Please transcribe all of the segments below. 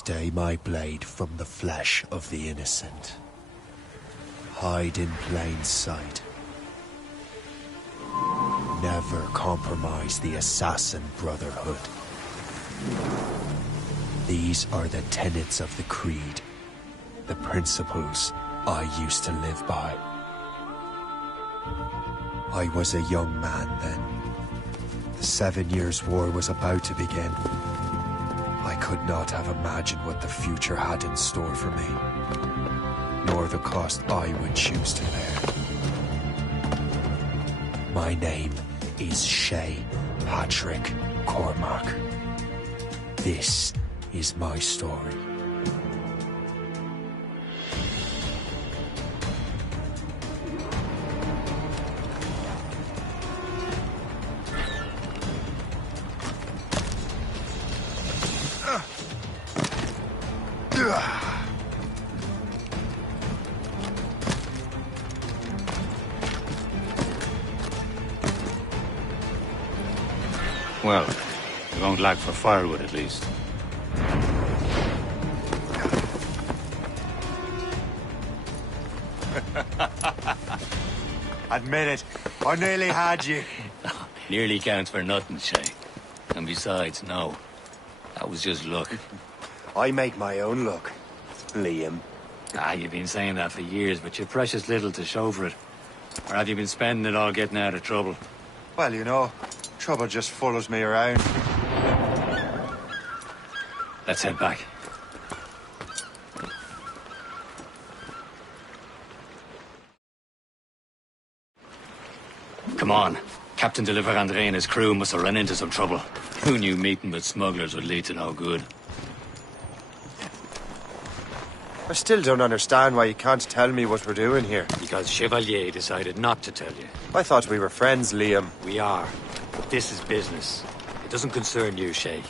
Stay my blade from the flesh of the innocent. Hide in plain sight. Never compromise the Assassin Brotherhood. These are the tenets of the Creed, the principles I used to live by. I was a young man then. The 7 Years' War was about to begin. I could not have imagined what the future had in store for me, nor the cost I would choose to bear. My name is Shay Patrick Cormac. This is my story. Well, we won't lack for firewood at least. Admit it, I nearly had you. Nearly counts for nothing, Shay. And besides, no. That was just luck. I make my own luck, Liam. You've been saying that for years, but you've precious little to show for it. Or have you been spending it all getting out of trouble? Well, you know, trouble just follows me around. Let's head back. Come on. Captain de Andre and his crew must have run into some trouble. Who knew meeting with smugglers would lead to no good? I still don't understand why you can't tell me what we're doing here. Because Chevalier decided not to tell you. I thought we were friends, Liam. We are. But this is business. It doesn't concern you, Shay.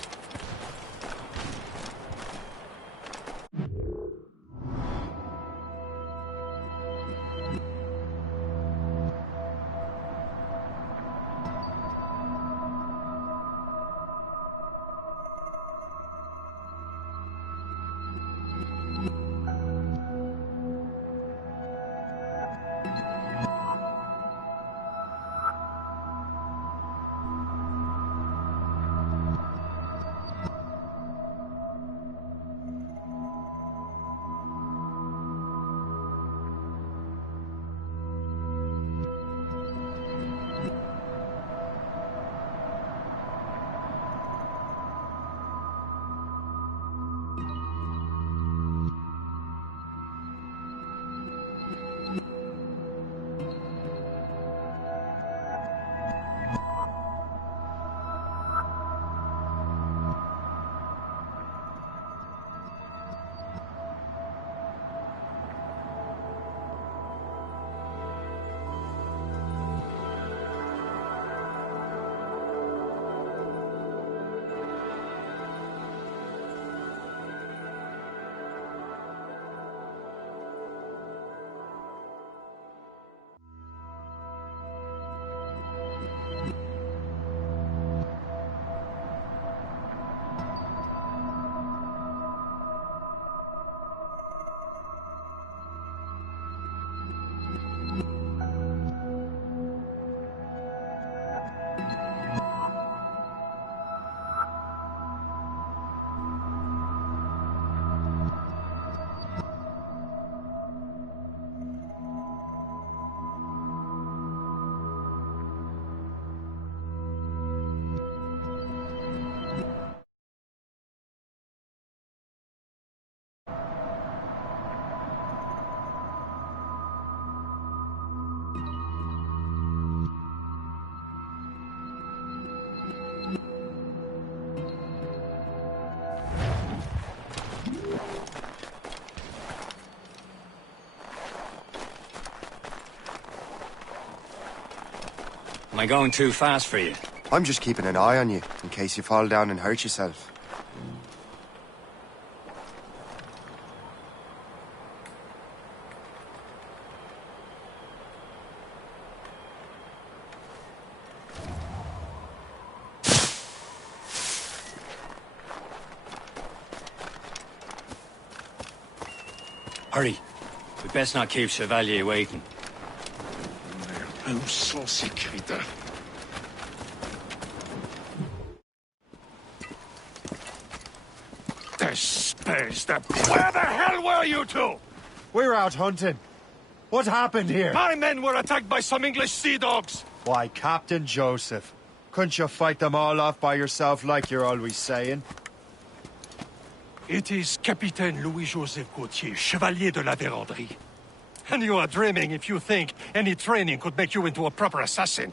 Am I going too fast for you? I'm just keeping an eye on you, in case you fall down and hurt yourself. Hurry. We best not keep Chevalier waiting. Où sont ces crétins? Espèce de... Where the hell were you two? We're out hunting. What happened here? My men were attacked by some English sea dogs. Why, Captain Joseph. Couldn't you fight them all off by yourself like you're always saying? It is Capitaine Louis-Joseph Gauthier, Chevalier de la Vérendrye. And you are dreaming if you think any training could make you into a proper assassin.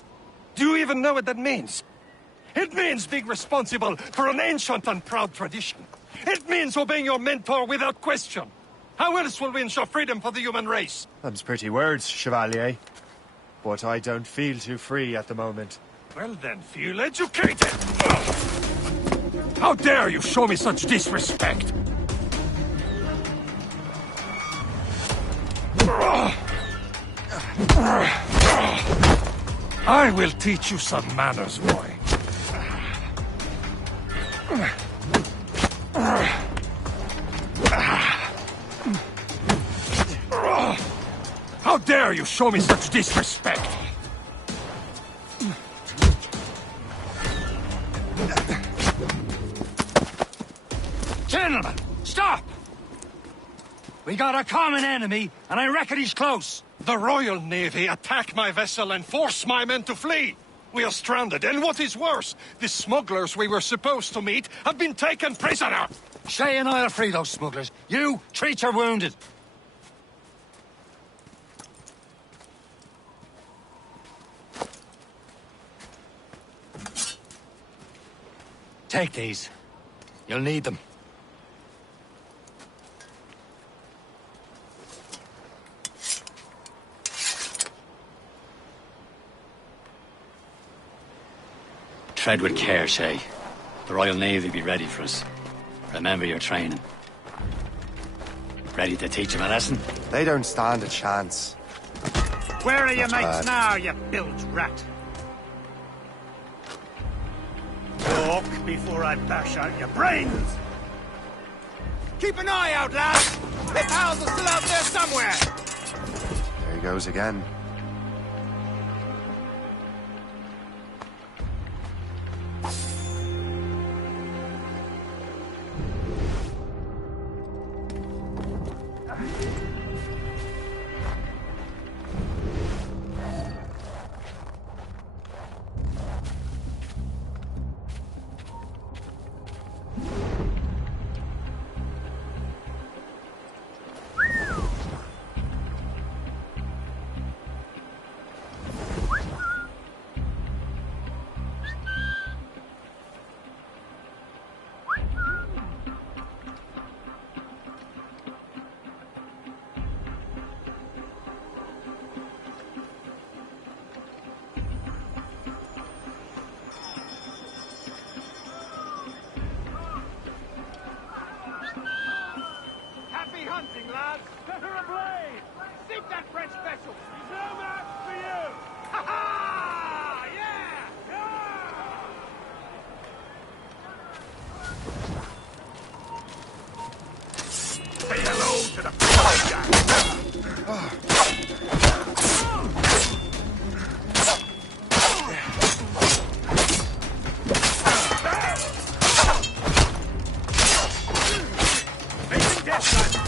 Do you even know what that means? It means being responsible for an ancient and proud tradition. It means obeying your mentor without question. How else will we ensure freedom for the human race? Them's pretty words, Chevalier. But I don't feel too free at the moment. Well then, feel educated! How dare you show me such disrespect? I will teach you some manners, boy. How dare you show me such disrespect? Gentlemen, stop! We got a common enemy, and I reckon he's close. The Royal Navy attack my vessel and force my men to flee. We are stranded, and what is worse, the smugglers we were supposed to meet have been taken prisoner. Shay and I'll free those smugglers. You, treat your wounded. Take these. You'll need them. Tread with care, Shay. The Royal Navy be ready for us. Remember your training. Ready to teach them a lesson? They don't stand a chance. Where are your Not mates bad. now, you bilge rat? Talk before I bash out your brains! Keep an eye out, lads! Their pals are still out there somewhere! There he goes again. Happy hunting, lads! Set her ablaze! Sink that French vessel! He's no match for you! Ha ha! Yeah! Say hello to the Facing death, lads!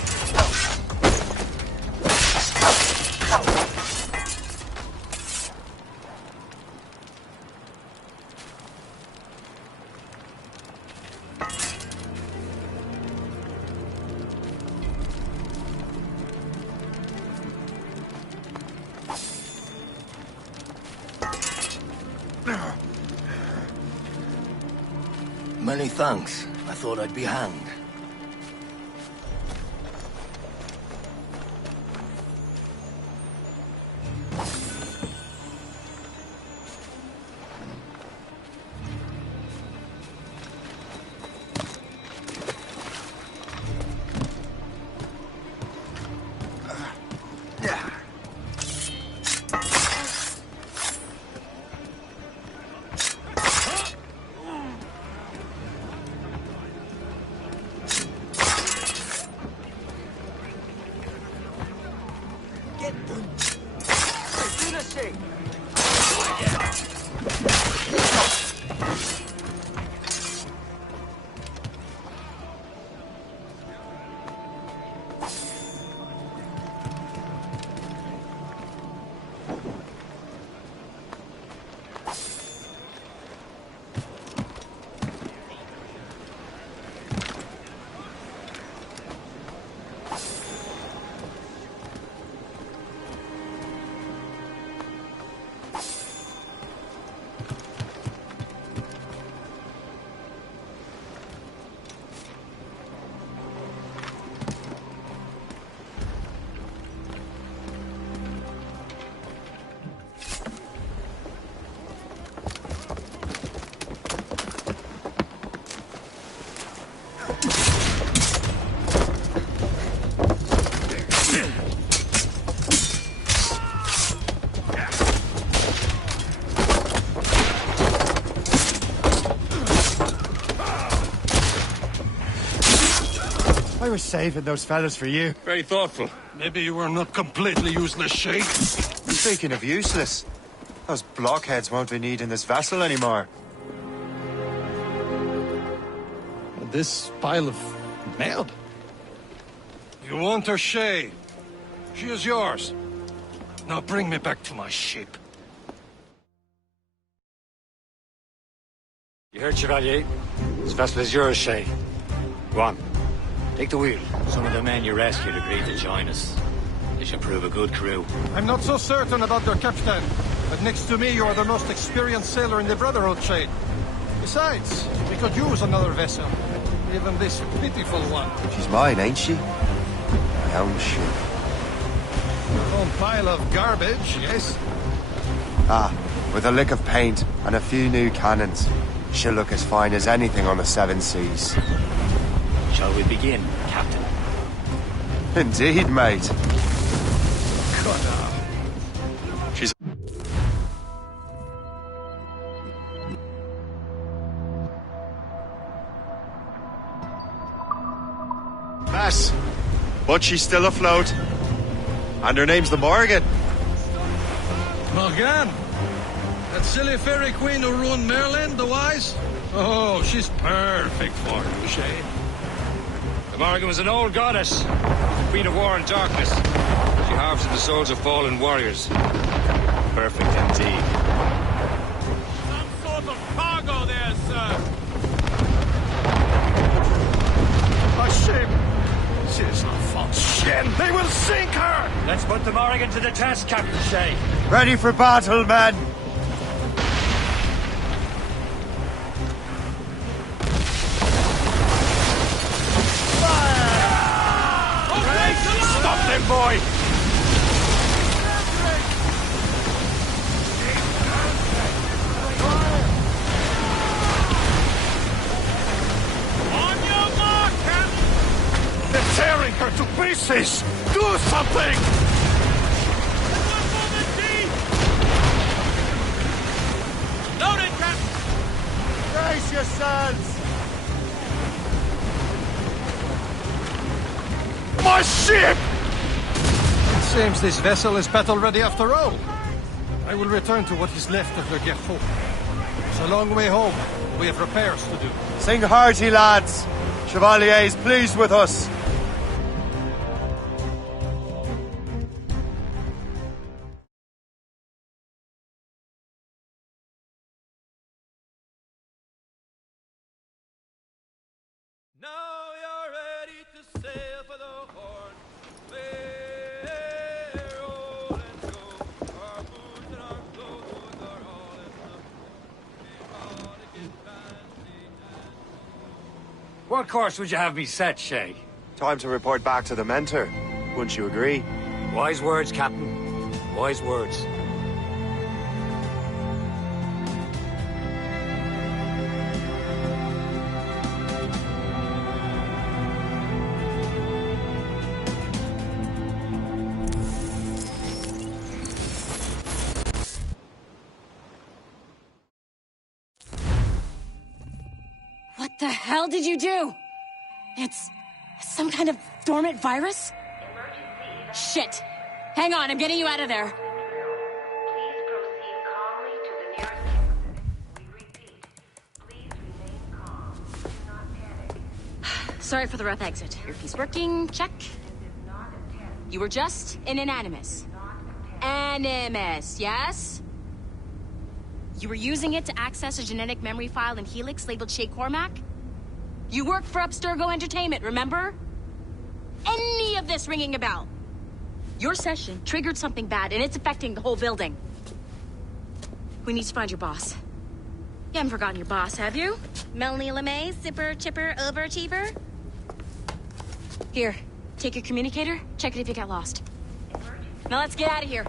Many thanks. I thought I'd be hanged. I was saving those fellas for you. Very thoughtful. Maybe you were not completely useless, Shay. Speaking of useless, those blockheads won't be needing this vessel anymore. This pile of mud. You want her, Shay? She is yours. Now bring me back to my ship. You heard, Chevalier? This vessel is yours, Shay. Go on. Take the wheel. Some of the men you rescued agreed to join us. They should prove a good crew. I'm not so certain about your captain, but next to me you are the most experienced sailor in the Brotherhood chain. Besides, we could use another vessel. Even this pitiful one. She's mine, ain't she? My own ship. Your own pile of garbage, yes? Ah, with a lick of paint and a few new cannons. She'll look as fine as anything on the Seven Seas. Shall we begin, Captain? Indeed, mate. She's... Mass, but she's still afloat. And her name's the Morgan. Morgan? That silly fairy queen who ruined Merlin, the Wise? Oh, she's perfect for you, Shay. The Morgan was an old goddess, the queen of war and darkness. She harvested the souls of fallen warriors. Perfect indeed. Some sort of cargo there, sir. A ship! She's a false ship! They will sink her! Let's put the Morrigan to the test, Captain Shay. Ready for battle, men! Stop them, boy! On your mark, Captain! They're tearing her to pieces! Do something! One for the team! Loaded, Captain! Brace yourselves! My ship! It seems this vessel is battle-ready after all. I will return to what is left of the Gerfaut. It's a long way home. We have repairs to do. Sing hearty, lads. Chevalier's pleased with us. Now you're ready to sail for the Horn. We're old and go. Our boots and our clothes are all in the We're gonna get fancy and... What course would you have me set, Shay? Time to report back to the mentor. Wouldn't you agree? Wise words, Captain. Wise words. What the hell did you do? It's some kind of dormant virus? Shit! Hang on, I'm getting you out of there. Please proceed calmly to the nearest exit. We repeat, please remain calm. Do not panic. Sorry for the rough exit. Earpiece working, check. This is not a test. You were just in an animus. Animus, yes? You were using it to access a genetic memory file in Helix labeled Shay Cormac? You worked for Abstergo Entertainment, remember? Any of this ringing a bell? Your session triggered something bad, and it's affecting the whole building. We need to find your boss. You haven't forgotten your boss, have you? Melanie LeMay, zipper, chipper, overachiever? Here, take your communicator, check it if you get lost. Now let's get out of here.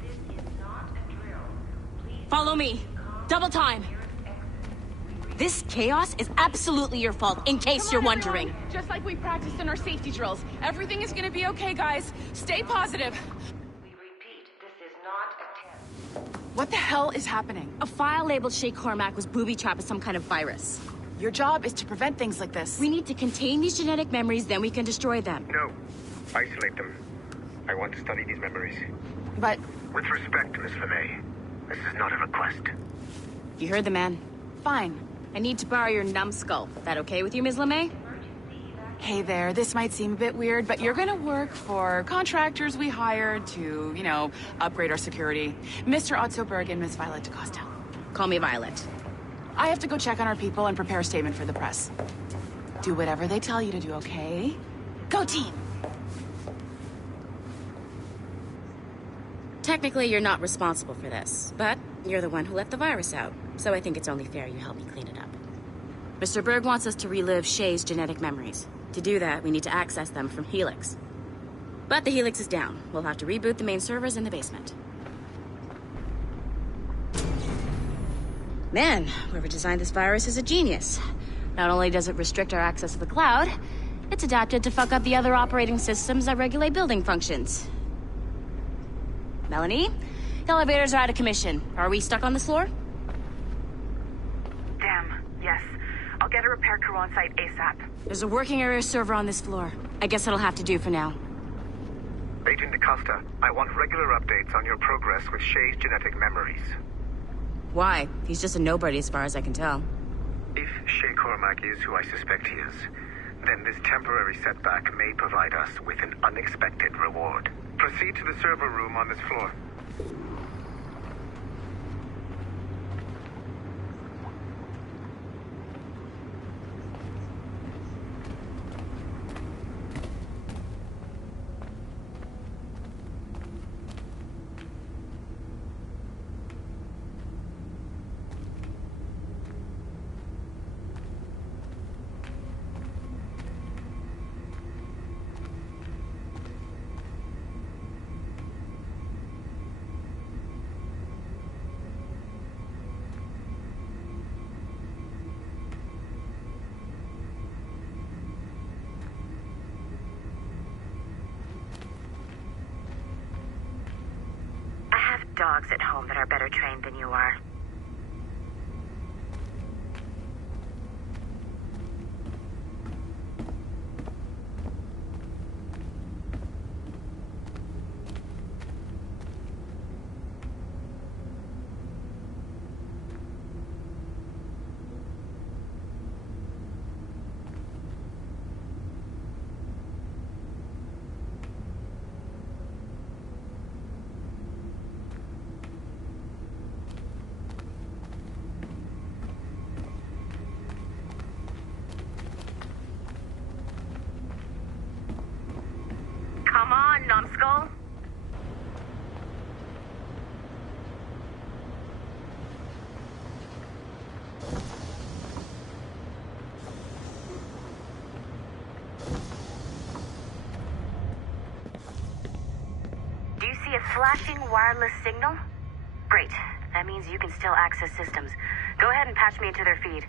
This is not a drill. Please Follow me. Double time. nearest exit. This chaos is absolutely your fault, in case you're wondering. Everyone. Just like we practiced in our safety drills. Everything is gonna be okay, guys. Stay positive. We repeat, this is not a test. What the hell is happening? A file labeled Shay Cormac was booby-trapped with some kind of virus. Your job is to prevent things like this. We need to contain these genetic memories, then we can destroy them. No. Isolate them. I want to study these memories. But... With respect, Miss LeMay, this is not a request. You heard the man. Fine. I need to borrow your numbskull. That okay with you, Ms. LeMay? Hey there, this might seem a bit weird, but you're gonna work for contractors we hired to, you know, upgrade our security. Mr. Otto Berg and Miss Violet DaCosta. Call me Violet. I have to go check on our people and prepare a statement for the press. Do whatever they tell you to do, okay? Go team! Technically, you're not responsible for this, but you're the one who let the virus out, so I think it's only fair you help me clean it up. Mr. Berg wants us to relive Shay's genetic memories. To do that, we need to access them from Helix. But the Helix is down. We'll have to reboot the main servers in the basement. Man, whoever designed this virus is a genius. Not only does it restrict our access to the cloud, it's adapted to fuck up the other operating systems that regulate building functions. Melanie? The elevators are out of commission. Are we stuck on this floor? Damn, yes. I'll get a repair crew on site ASAP. There's a working area server on this floor. I guess that'll have to do for now. Agent DaCosta, I want regular updates on your progress with Shay's genetic memories. Why? He's just a nobody as far as I can tell. If Shay Cormac is who I suspect he is, then this temporary setback may provide us with an unexpected reward. Proceed to the server room on this floor. Dogs at home that are better trained than you are. Come on, numbskull. Do you see a flashing wireless signal? Great. That means you can still access systems. Go ahead and patch me into their feed.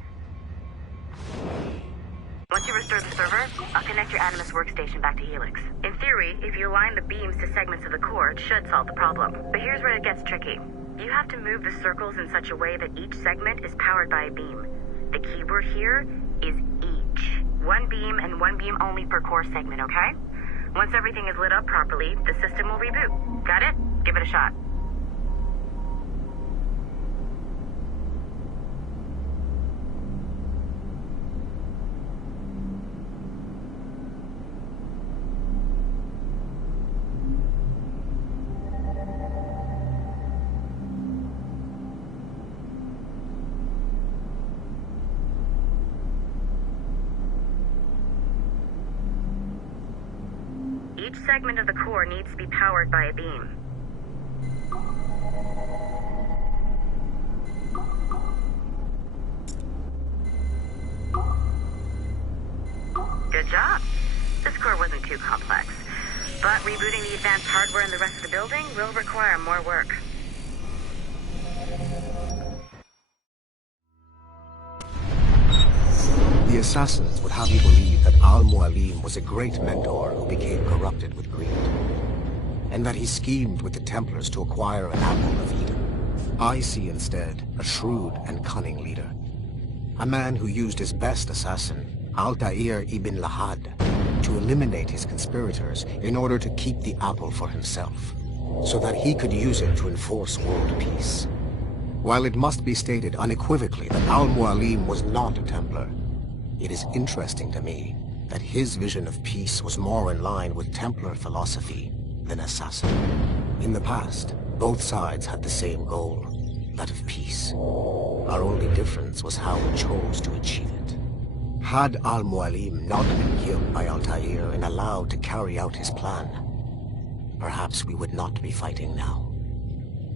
Once you restore the server, I'll connect your Animus workstation back to Helix. In theory, if you align the beams to segments of the core, it should solve the problem. But here's where it gets tricky. You have to move the circles in such a way that each segment is powered by a beam. The keyword here is each. One beam and one beam only per core segment, okay? Once everything is lit up properly, the system will reboot. Got it? Give it a shot. Each segment of the core needs to be powered by a beam. Good job. This core wasn't too complex, but rebooting the advanced hardware in the rest of the building will require more work. The assassins would have you believe that Al-Mualim was a great mentor who became corrupted with greed, and that he schemed with the Templars to acquire an apple of Eden. I see instead a shrewd and cunning leader. A man who used his best assassin, Altair ibn Lahad, to eliminate his conspirators in order to keep the apple for himself, so that he could use it to enforce world peace. While it must be stated unequivocally that Al-Mualim was not a Templar, it is interesting to me that his vision of peace was more in line with Templar philosophy than assassin. In the past, both sides had the same goal, that of peace. Our only difference was how we chose to achieve it. Had Al-Mualim not been killed by Altair and allowed to carry out his plan, perhaps we would not be fighting now.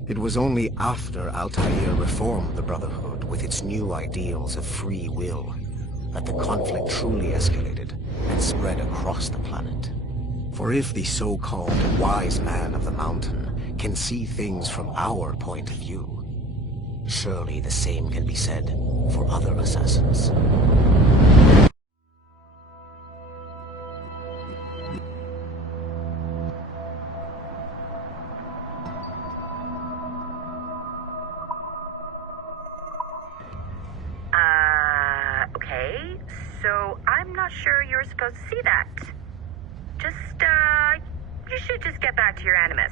It was only after Altair reformed the Brotherhood with its new ideals of free will that the conflict truly escalated and spread across the planet. For if the so-called wise man of the mountain can see things from our point of view, surely the same can be said for other assassins. Okay, so I'm not sure you're supposed to see that. You should just get back to your Animus.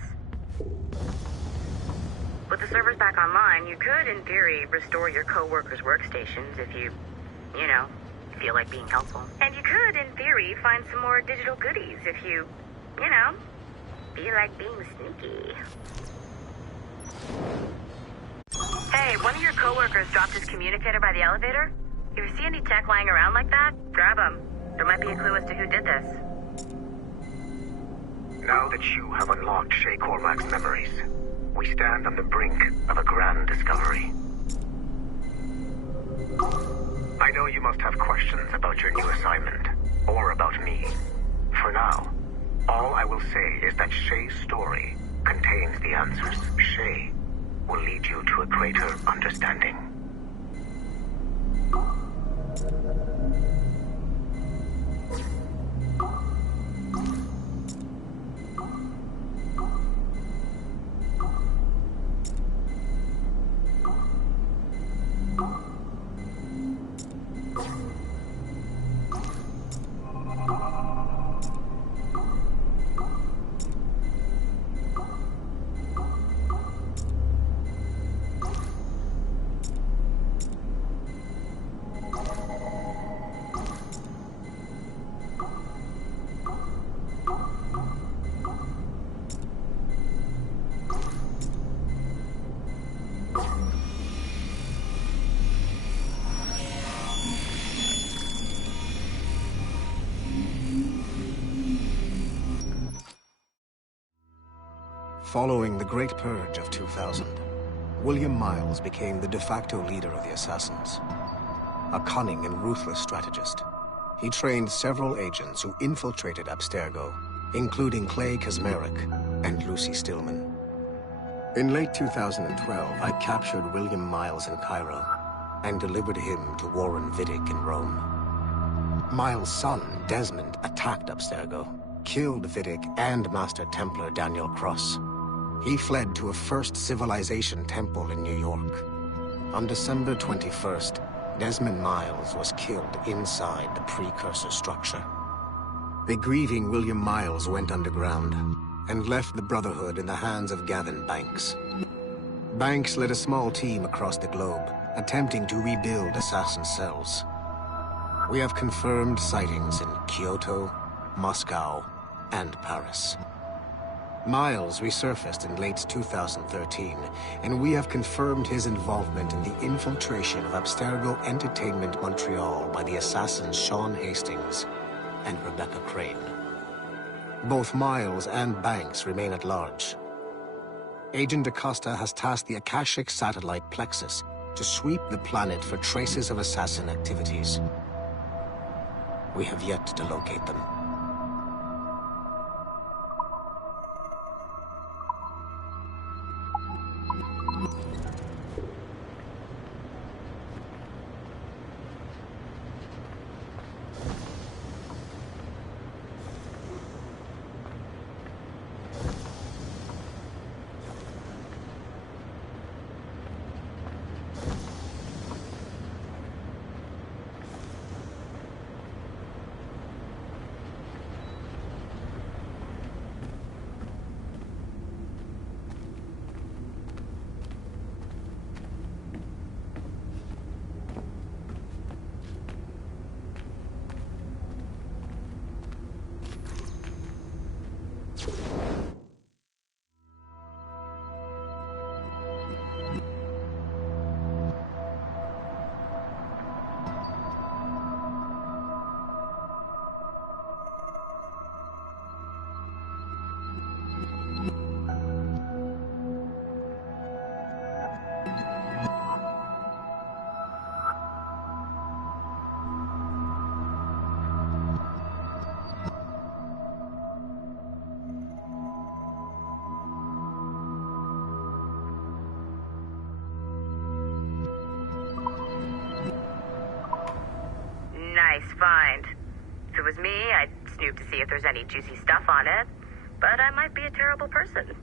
With the servers back online, you could, in theory, restore your co-workers' workstations if you feel like being helpful. And you could, in theory, find some more digital goodies if you feel like being sneaky. Hey, one of your co-workers dropped his communicator by the elevator. If you see any tech lying around like that, grab them. There might be a clue as to who did this. Now that you have unlocked Shay Cormac's memories, we stand on the brink of a grand discovery. I know you must have questions about your new assignment, or about me. For now, all I will say is that Shay's story contains the answers. Shay will lead you to a greater understanding. Following the Great Purge of 2000, William Miles became the de facto leader of the Assassins. A cunning and ruthless strategist, he trained several agents who infiltrated Abstergo, including Clay Kazmarek and Lucy Stillman. In late 2012, I captured William Miles in Cairo and delivered him to Warren Vidic in Rome. Miles' son, Desmond, attacked Abstergo, killed Vidic and Master Templar Daniel Cross. He fled to a First Civilization temple in New York. On December 21st, Desmond Miles was killed inside the precursor structure. The grieving William Miles went underground and left the Brotherhood in the hands of Gavin Banks. Banks led a small team across the globe, attempting to rebuild assassin cells. We have confirmed sightings in Kyoto, Moscow, and Paris. Miles resurfaced in late 2013, and we have confirmed his involvement in the infiltration of Abstergo Entertainment Montreal by the assassins Sean Hastings and Rebecca Crane. Both Miles and Banks remain at large. Agent Acosta has tasked the Akashic satellite Plexus to sweep the planet for traces of assassin activities. We have yet to locate them. nice find. If it was me, I'd snoop to see if there's any juicy stuff on it. But I might be a terrible person.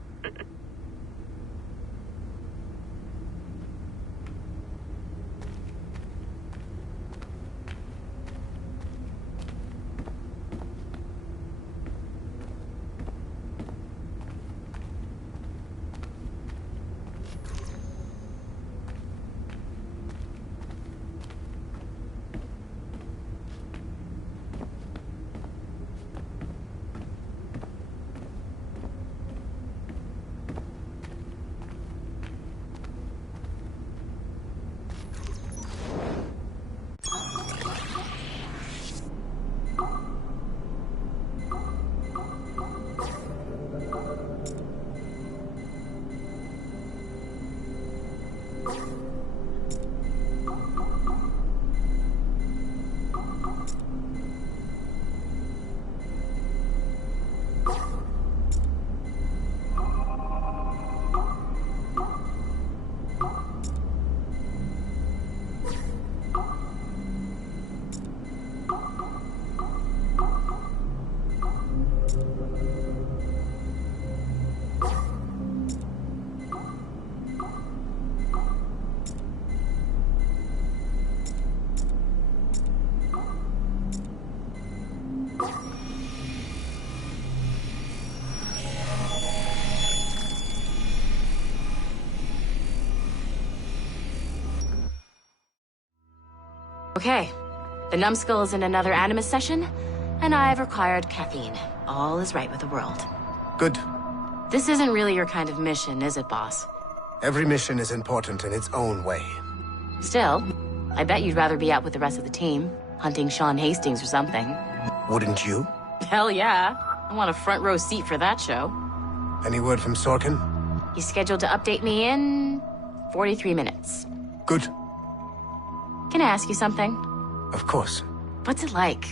Okay, the numbskull is in another Animus session, and I've required caffeine. All is right with the world. Good. This isn't really your kind of mission, is it, boss? Every mission is important in its own way. Still, I bet you'd rather be out with the rest of the team, hunting Sean Hastings or something. Wouldn't you? Hell yeah. I want a front row seat for that show. Any word from Sorkin? He's scheduled to update me in 43 minutes. Good. Can I ask you something? Of course. What's it like,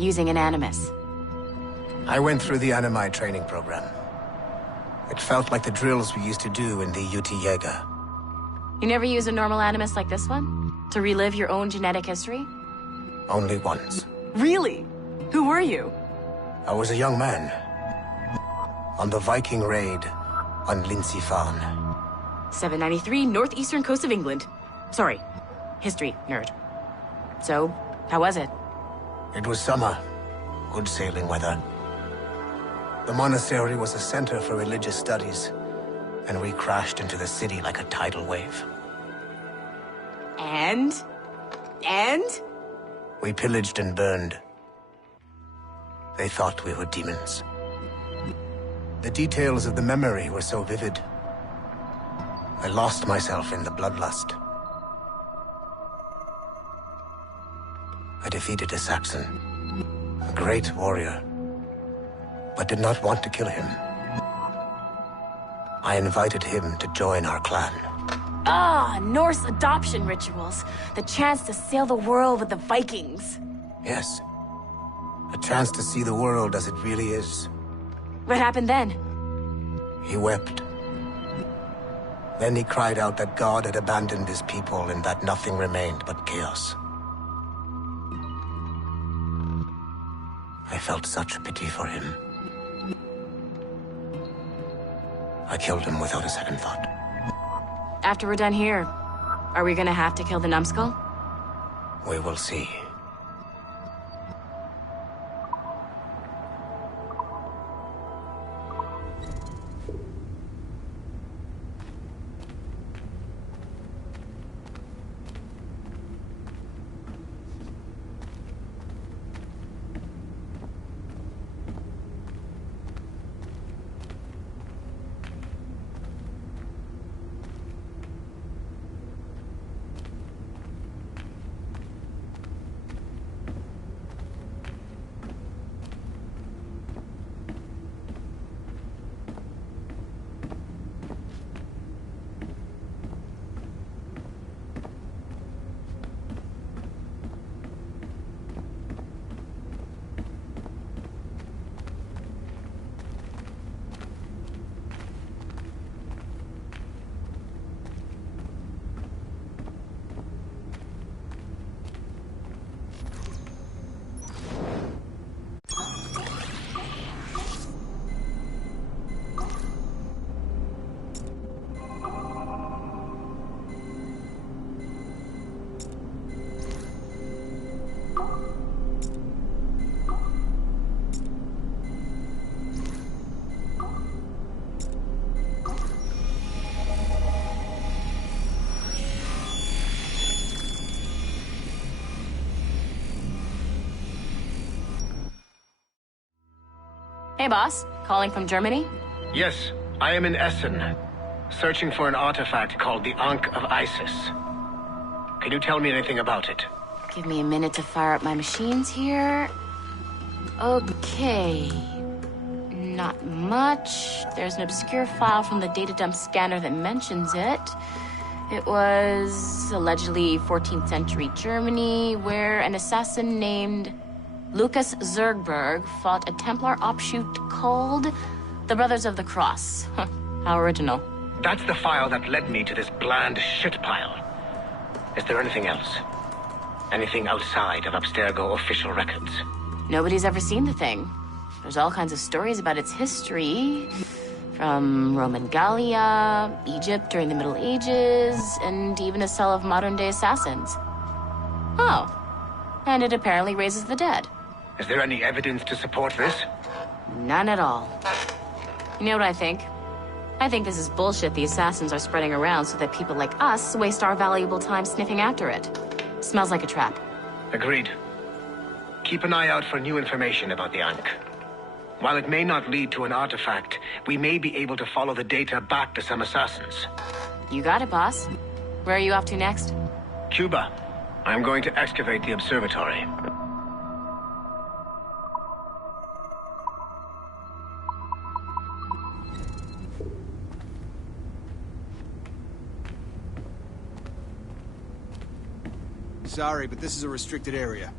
using an Animus? I went through the Animi training program. It felt like the drills we used to do in the UT Jaeger. You never use a normal Animus like this one? To relive your own genetic history? Only once. Really? Who were you? I was a young man. On the Viking raid on Lindsey Farn. 793, northeastern coast of England. Sorry, history nerd. So, how was it? It was summer. Good sailing weather. The monastery was a center for religious studies, and we crashed into the city like a tidal wave. And? We pillaged and burned. They thought we were demons. The details of the memory were so vivid. I lost myself in the bloodlust. I defeated a Saxon, a great warrior, but did not want to kill him. I invited him to join our clan. Ah, Norse adoption rituals. The chance to sail the world with the Vikings. Yes. A chance to see the world as it really is. What happened then? He wept. Then he cried out that God had abandoned his people and that nothing remained but chaos. I felt such pity for him. I killed him without a second thought. After we're done here, are we gonna have to kill the numbskull? We will see. Hey, boss. Calling from Germany? Yes, I am in Essen, searching for an artifact called the Ankh of Isis. Can you tell me anything about it? Give me a minute to fire up my machines here. Okay. Not much. There's an obscure file from the data dump scanner that mentions it. It was allegedly 14th century Germany, where an assassin named Lucas Zergberg fought a Templar offshoot called the Brothers of the Cross. How original. That's the file that led me to this bland shit pile. Is there anything else? Anything outside of Abstergo official records? Nobody's ever seen the thing. There's all kinds of stories about its history. From Roman Gallia, Egypt during the Middle Ages, and even a cell of modern-day assassins. Oh. And it apparently raises the dead. Is there any evidence to support this? None at all. You know what I think? I think this is bullshit the assassins are spreading around so that people like us waste our valuable time sniffing after it. Smells like a trap. Agreed. Keep an eye out for new information about the Ankh. While it may not lead to an artifact, we may be able to follow the data back to some assassins. You got it, boss. Where are you off to next? Cuba. I'm going to excavate the observatory. Sorry, but this is a restricted area.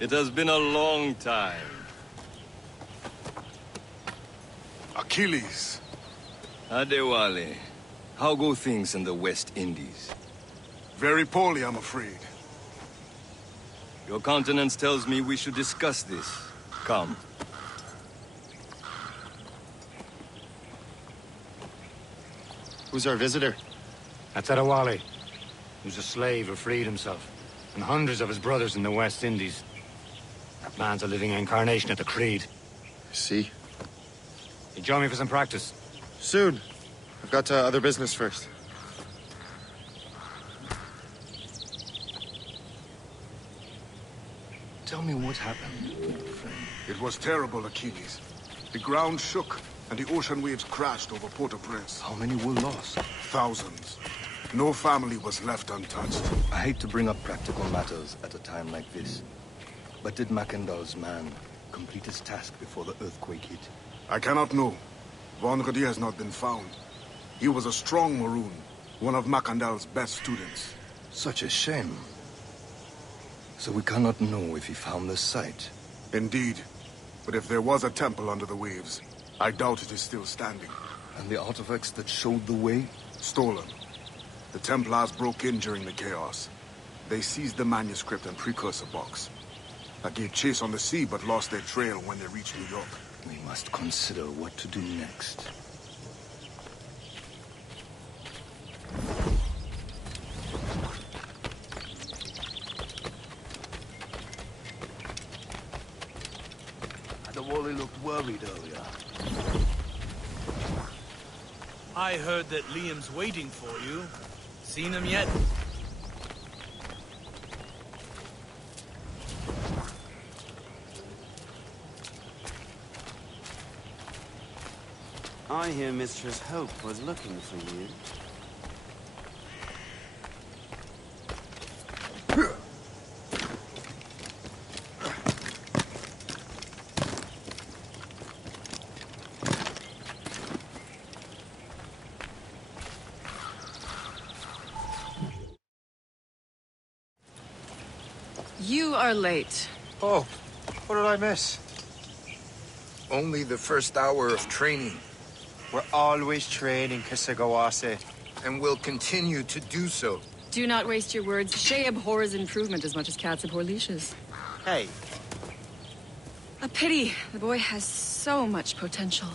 It has been a long time. Achilles. Adewale, how go things in the West Indies? Very poorly, I'm afraid. Your countenance tells me we should discuss this. Come. Who's our visitor? That's Adewale. He was a slave who freed himself, and hundreds of his brothers in the West Indies. That man's a living incarnation of the Creed. See? You join me for some practice? Soon. I've got other business first. Tell me what happened, friend. It was terrible, Achilles. The ground shook, and the ocean waves crashed over Port-au-Prince. How many were lost? Thousands. No family was left untouched. I hate to bring up practical matters at a time like this. But did Mackandal's man complete his task before the earthquake hit? I cannot know. Vonredi has not been found. He was a strong Maroon, one of Mackandal's best students. Such a shame. So we cannot know if he found the site. Indeed. But if there was a temple under the waves, I doubt it is still standing. And the artifacts that showed the way? Stolen. The Templars broke in during the chaos. They seized the manuscript and precursor box. I gave chase on the sea, but lost their trail when they reached New York. We must consider what to do next. Adewale looked worried earlier. I heard that Liam's waiting for you. Seen him yet? I hear Mistress Hope was looking for you. You are late. Oh, what did I miss? Only the first hour of training. We're always training, Kisagawase. And will continue to do so. Do not waste your words. Shay abhors improvement as much as cats abhor leashes. Hey. A pity. The boy has so much potential.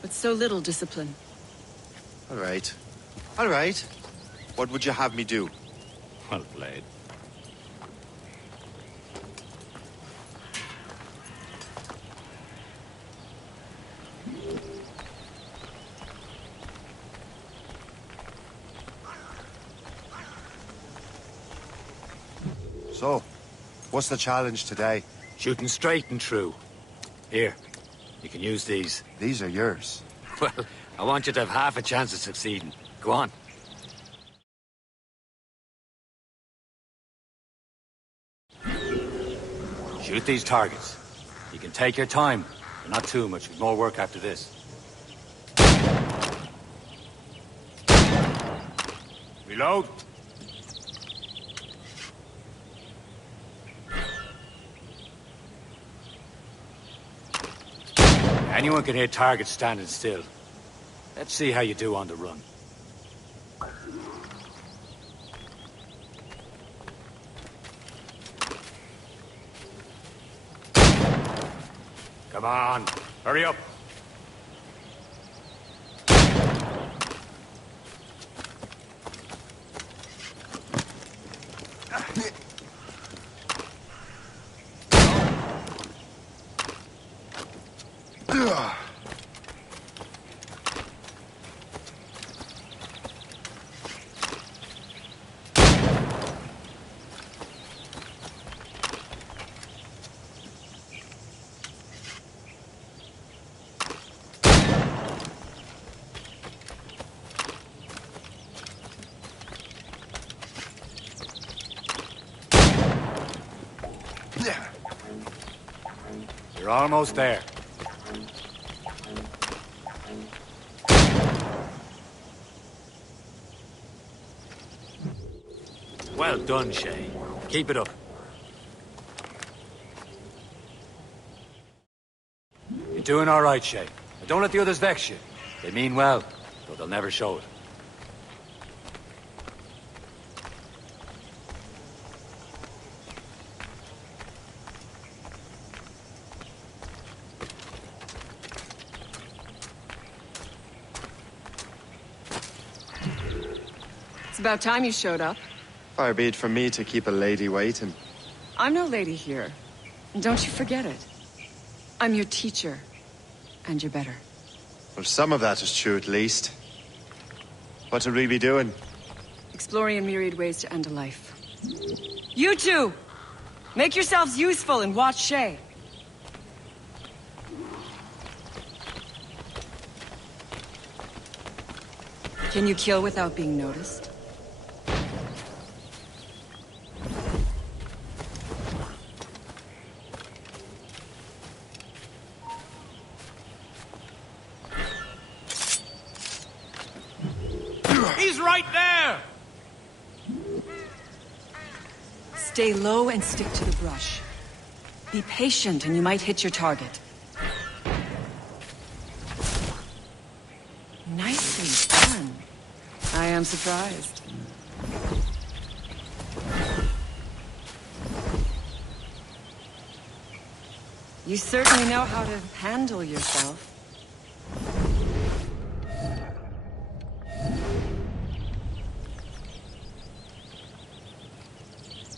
But so little discipline. All right. All right. What would you have me do? Well played. So, what's the challenge today? Shooting straight and true. Here, you can use these. These are yours. Well, I want you to have half a chance of succeeding. Go on. Shoot these targets. You can take your time, but not too much. We've more work after this. Reload. Anyone can hit targets standing still. Let's see how you do on the run. Come on, hurry up. You're almost there. Well done, Shay. Keep it up. You're doing all right, Shay. But don't let the others vex you. They mean well, though they'll never show it. It's about time you showed up. Far be it from me to keep a lady waiting. I'm no lady here. And don't you forget it. I'm your teacher. And you're better. Well, some of that is true at least. What would we be doing? Exploring a myriad ways to end a life. You two! Make yourselves useful and watch Shay. Can you kill without being noticed? He's right there! Stay low and stick to the brush. Be patient and you might hit your target. Nicely done. I am surprised. You certainly know how to handle yourself.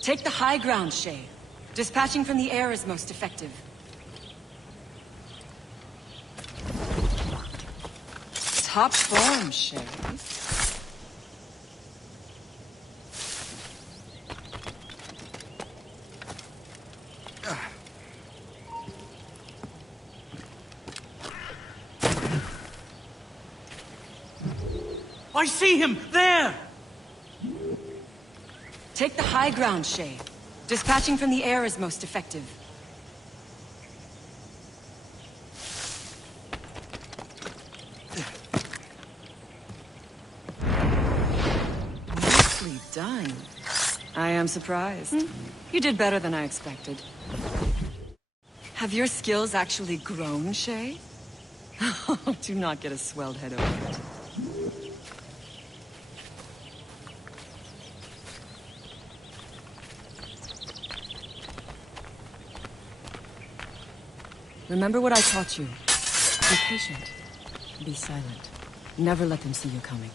Take the high ground, Shay. Dispatching from the air is most effective. Top form, Shay. I see him! There! Take the high ground, Shay. Dispatching from the air is most effective. Nicely done. I am surprised. You did better than I expected. Have your skills actually grown, Shay? Do not get a swelled head over it. Remember what I taught you. Be patient. Be silent. Never let them see you coming.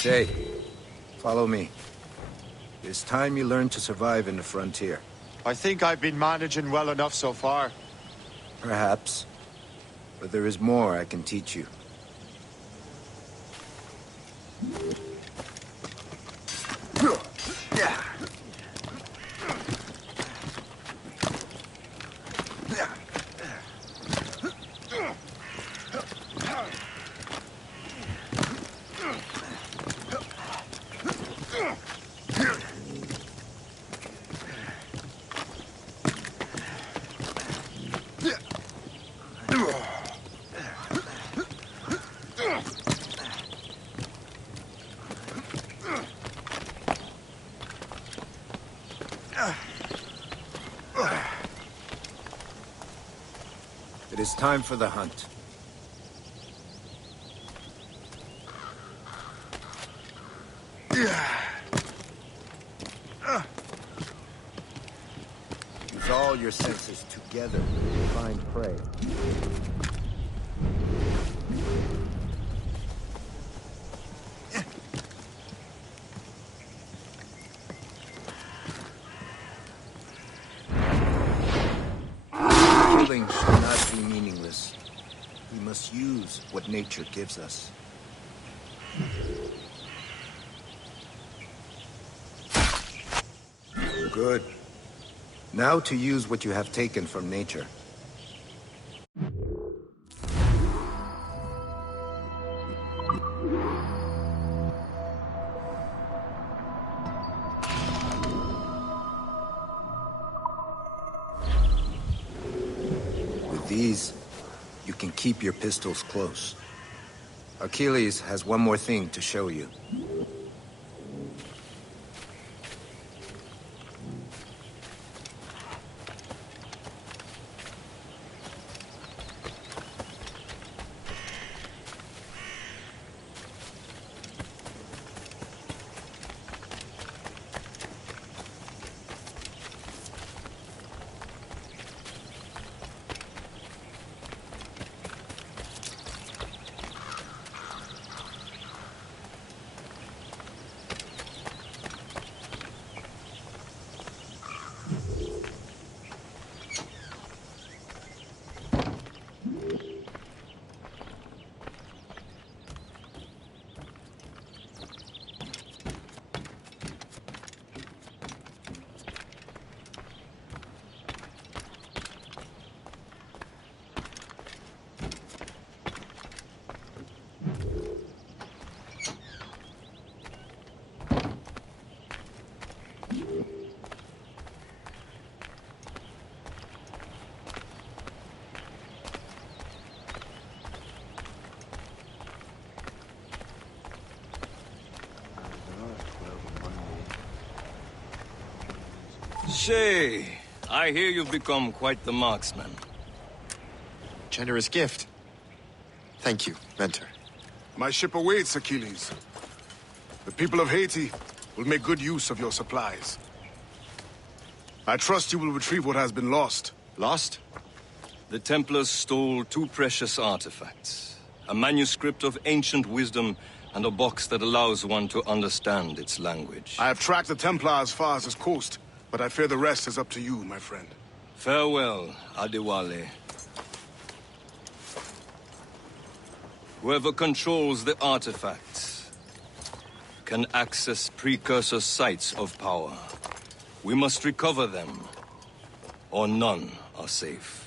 Shay, follow me. It's time you learn to survive in the frontier. I think I've been managing well enough so far. Perhaps. But there is more I can teach you. It is time for the hunt. Use all your senses together to find prey. Killing should not be meaningless. We must use what nature gives us. Good. Now to use what you have taken from nature. With these, you can keep your pistols close. Achilles has one more thing to show you. Shay, I hear you've become quite the marksman. Generous gift. Thank you, Mentor. My ship awaits, Achilles. The people of Haiti will make good use of your supplies. I trust you will retrieve what has been lost. Lost? The Templars stole 2 precious artifacts. A manuscript of ancient wisdom and a box that allows one to understand its language. I have tracked the Templar as far as this coast, but I fear the rest is up to you, my friend. Farewell, Adewale. Whoever controls the artifacts can access precursor sites of power. We must recover them, or none are safe.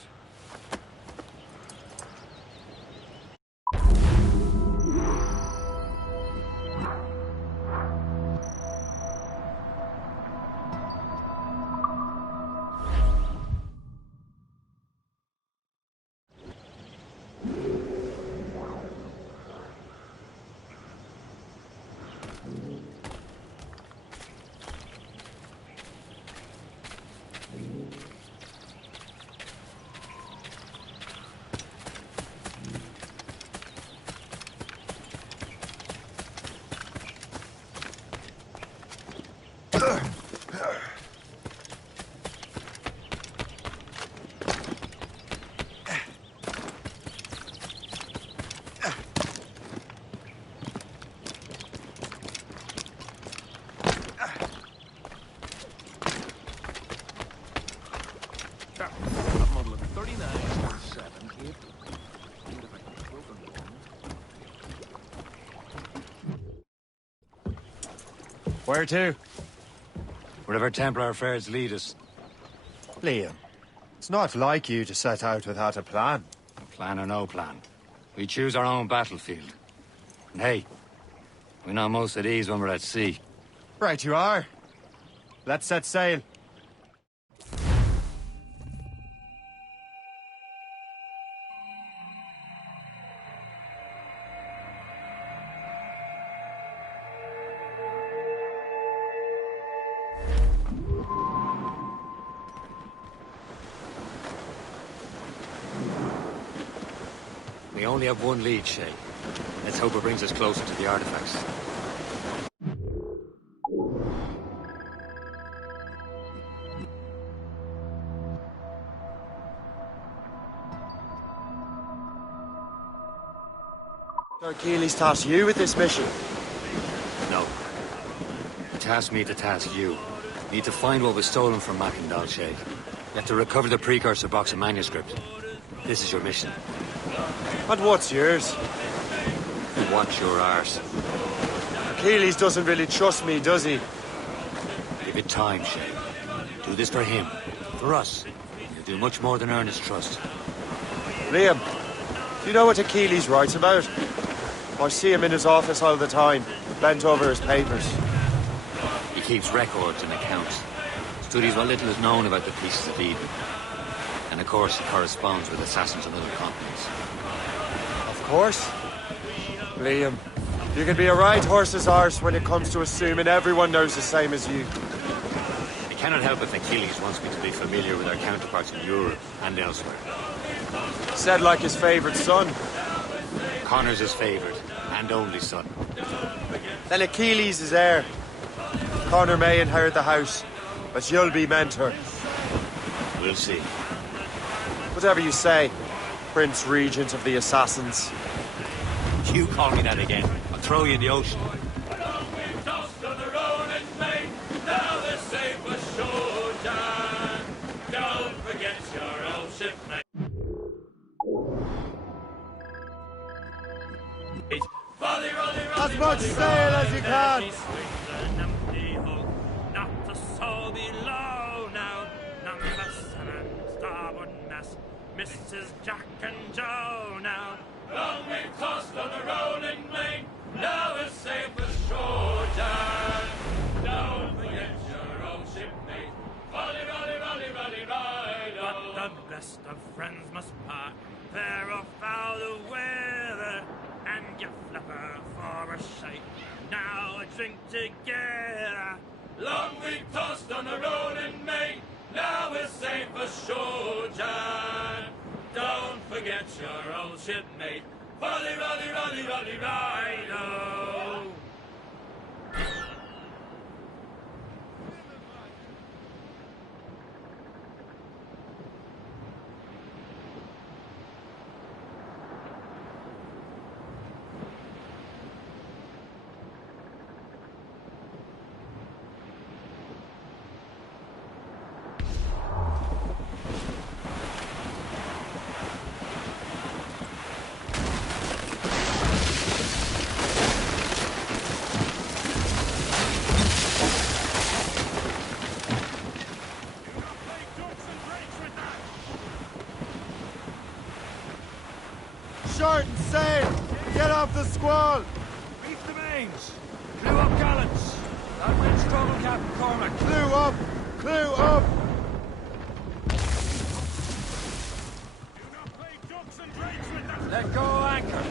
Where to? Wherever Templar affairs lead us. Liam, it's not like you to set out without a plan. Plan or no plan. We choose our own battlefield. And hey, we know most of these when we're at sea. Right you are. Let's set sail. We only have one lead, Shay. Let's hope it brings us closer to the artifacts. Achilles tasked you with this mission. No. He tasked me to task you. Need to find what was stolen from Mackandal, Shay. You have to recover the precursor box of manuscript. This is your mission. And what's yours? Watch your arse. Achilles doesn't really trust me, does he? Give it time, Shay. Do this for him. For us. You'll do much more than earn his trust. Liam, do you know what Achilles writes about? I see him in his office all the time, bent over his papers. He keeps records and accounts. Studies what little is known about the pieces of Eden. And of course, he corresponds with assassins on other continents. Of course. Liam, you can be a right horse's arse when it comes to assuming everyone knows the same as you. I cannot help if Achilles wants me to be familiar with our counterparts in Europe and elsewhere. Said like his favourite son. Connor's his favourite and only son. Then Achilles is heir. Connor may inherit the house, but you'll be mentor. We'll see. Whatever you say, Prince Regent of the Assassins. You call me that again, I'll throw you in the ocean. As much sail as you can! Not the soul below now. Number 7, starboard mast. Mrs. Jack and Joe now. Long we tossed on the rolling main. Now we're safe ashore, Jack. Don't forget your old shipmate. Rolly, rolly, rolly, rolly, ride. But the best of friends must part. Fair or foul the weather. And you flipper for a shake. Now a drink together. Long we tossed on the rolling main. Now we're safe ashore, John. Don't forget your old shipmate. Rolly, rolly, rolly, rolly, ride-o. Short and sail! Get off the squall! Reef the mains! Clew up gallants! That wind's trouble, Captain Cormac. Clew up! Clew up! Let go anchor!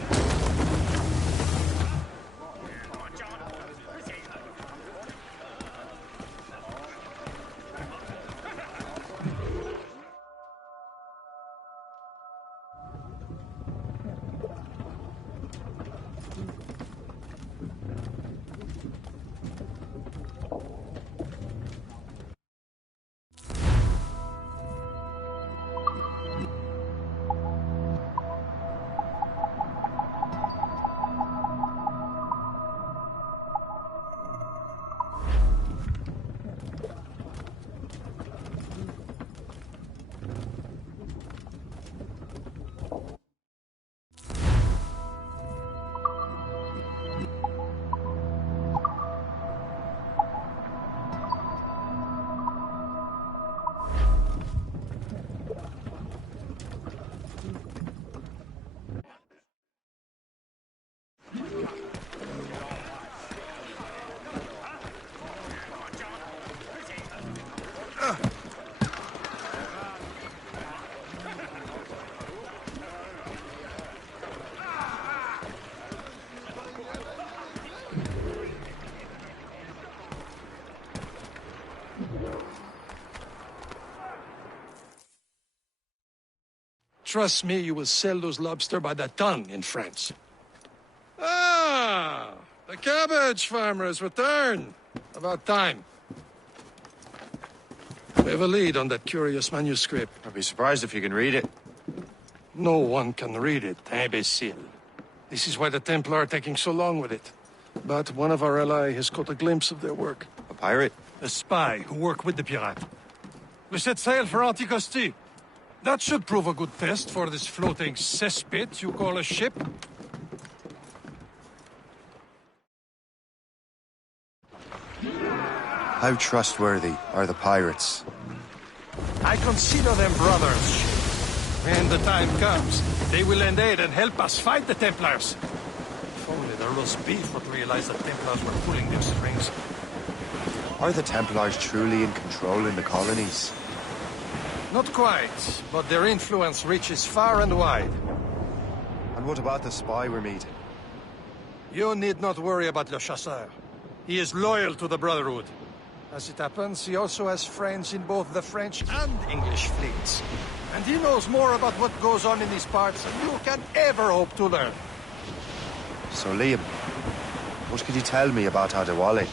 Trust me, you will sell those lobster by the ton in France. Ah, the cabbage farmer has returned. About time. We have a lead on that curious manuscript. I'd be surprised if you can read it. No one can read it, imbecile. This is why the Templar are taking so long with it. But one of our allies has caught a glimpse of their work. A pirate? A spy who worked with the pirate. We set sail for Anticosti. That should prove a good test for this floating cesspit you call a ship. How trustworthy are the pirates? I consider them brothers. When the time comes, they will lend aid and help us fight the Templars. If only the roast beef would realize the Templars were pulling their strings. Are the Templars truly in control in the colonies? Not quite, but their influence reaches far and wide. And what about the spy we're meeting? You need not worry about Le Chasseur. He is loyal to the Brotherhood. As it happens, he also has friends in both the French and English fleets. And he knows more about what goes on in these parts than you can ever hope to learn. So, Liam, what could you tell me about Adewale?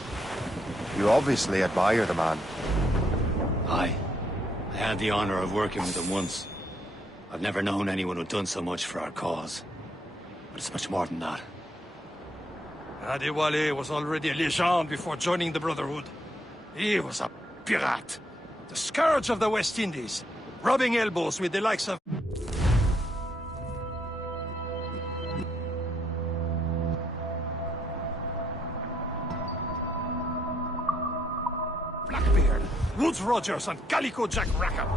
You obviously admire the man. Aye. I had the honor of working with him once. I've never known anyone who'd done so much for our cause. But it's much more than that. Adewale was already a legend before joining the Brotherhood. He was a pirate. The scourge of the West Indies. Rubbing elbows with the likes of... Blackbeard, Woodes Rogers, and Calico Jack Rackham.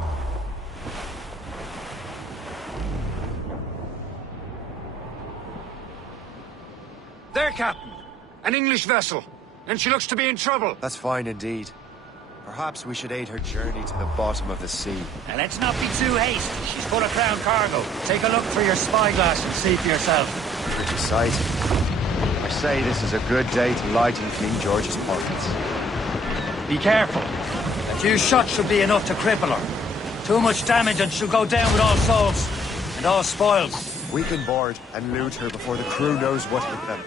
There, Captain. An English vessel. And she looks to be in trouble. That's fine indeed. Perhaps we should aid her journey to the bottom of the sea. Now let's not be too hasty. She's full of Crown cargo. Take a look through your spyglass and see for yourself. Pretty sight. I say this is a good day to lighten King George's pockets. Be careful. A few shots should be enough to cripple her. Too much damage and she'll go down with all souls. And all spoils. We can board and loot her before the crew knows what hit them.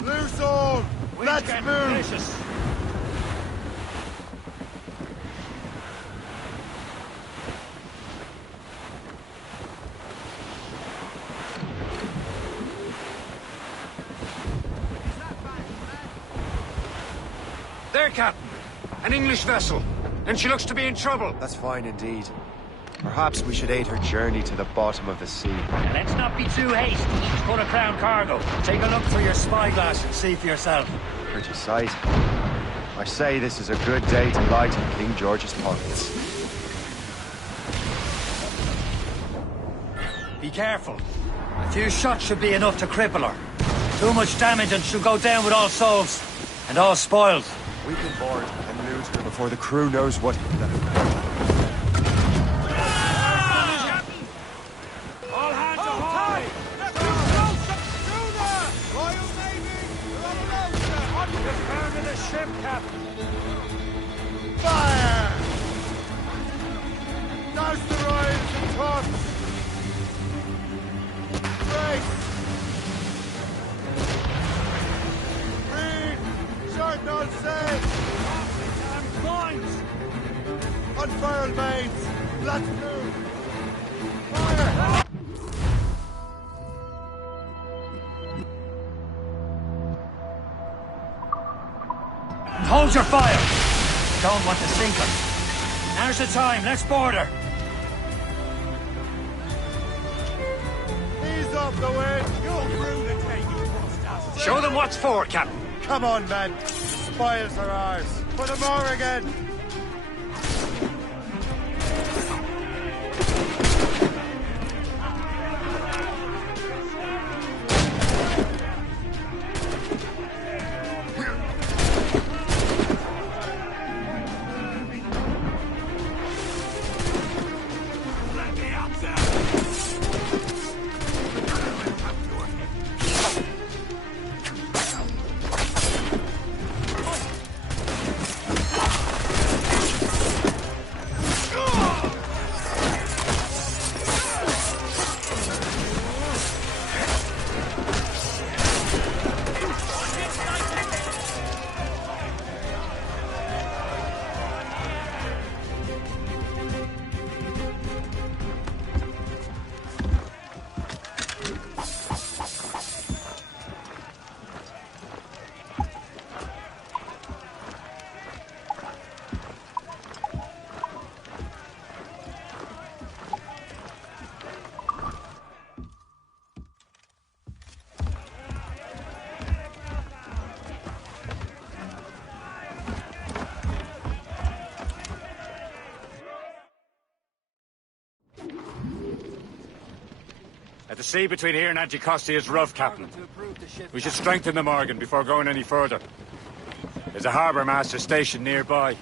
Loose all! Let's move! There, Captain. An English vessel. And she looks to be in trouble. That's fine indeed. Perhaps we should aid her journey to the bottom of the sea. Now let's not be too hasty. She's full of Crown cargo. Take a look through your spyglass and see for yourself. Pretty sight. I say this is a good day to lighten King George's pockets. Be careful. A few shots should be enough to cripple her. Too much damage and she'll go down with all souls. And all spoils. We can board and loot her before the crew knows what hit them. All hands ahoy! Royal Navy! You're on a road, sir! Return to the ship, Captain! Fire! Douse the royals and tops! Brace! Read! Short on sail! And points! Unfurl mains! Let's move! Fire! Hold your fire! Don't want to sink her. Now's the time. Let's board her. Ease up the wind! You're through the take, you bastards! Show them what's for, Captain. Come on, men! The spoils are ours! For the more again! The sea between here and Anticosti is rough, Captain. We should strengthen the Morgan before going any further. There's a harbour master stationed nearby. You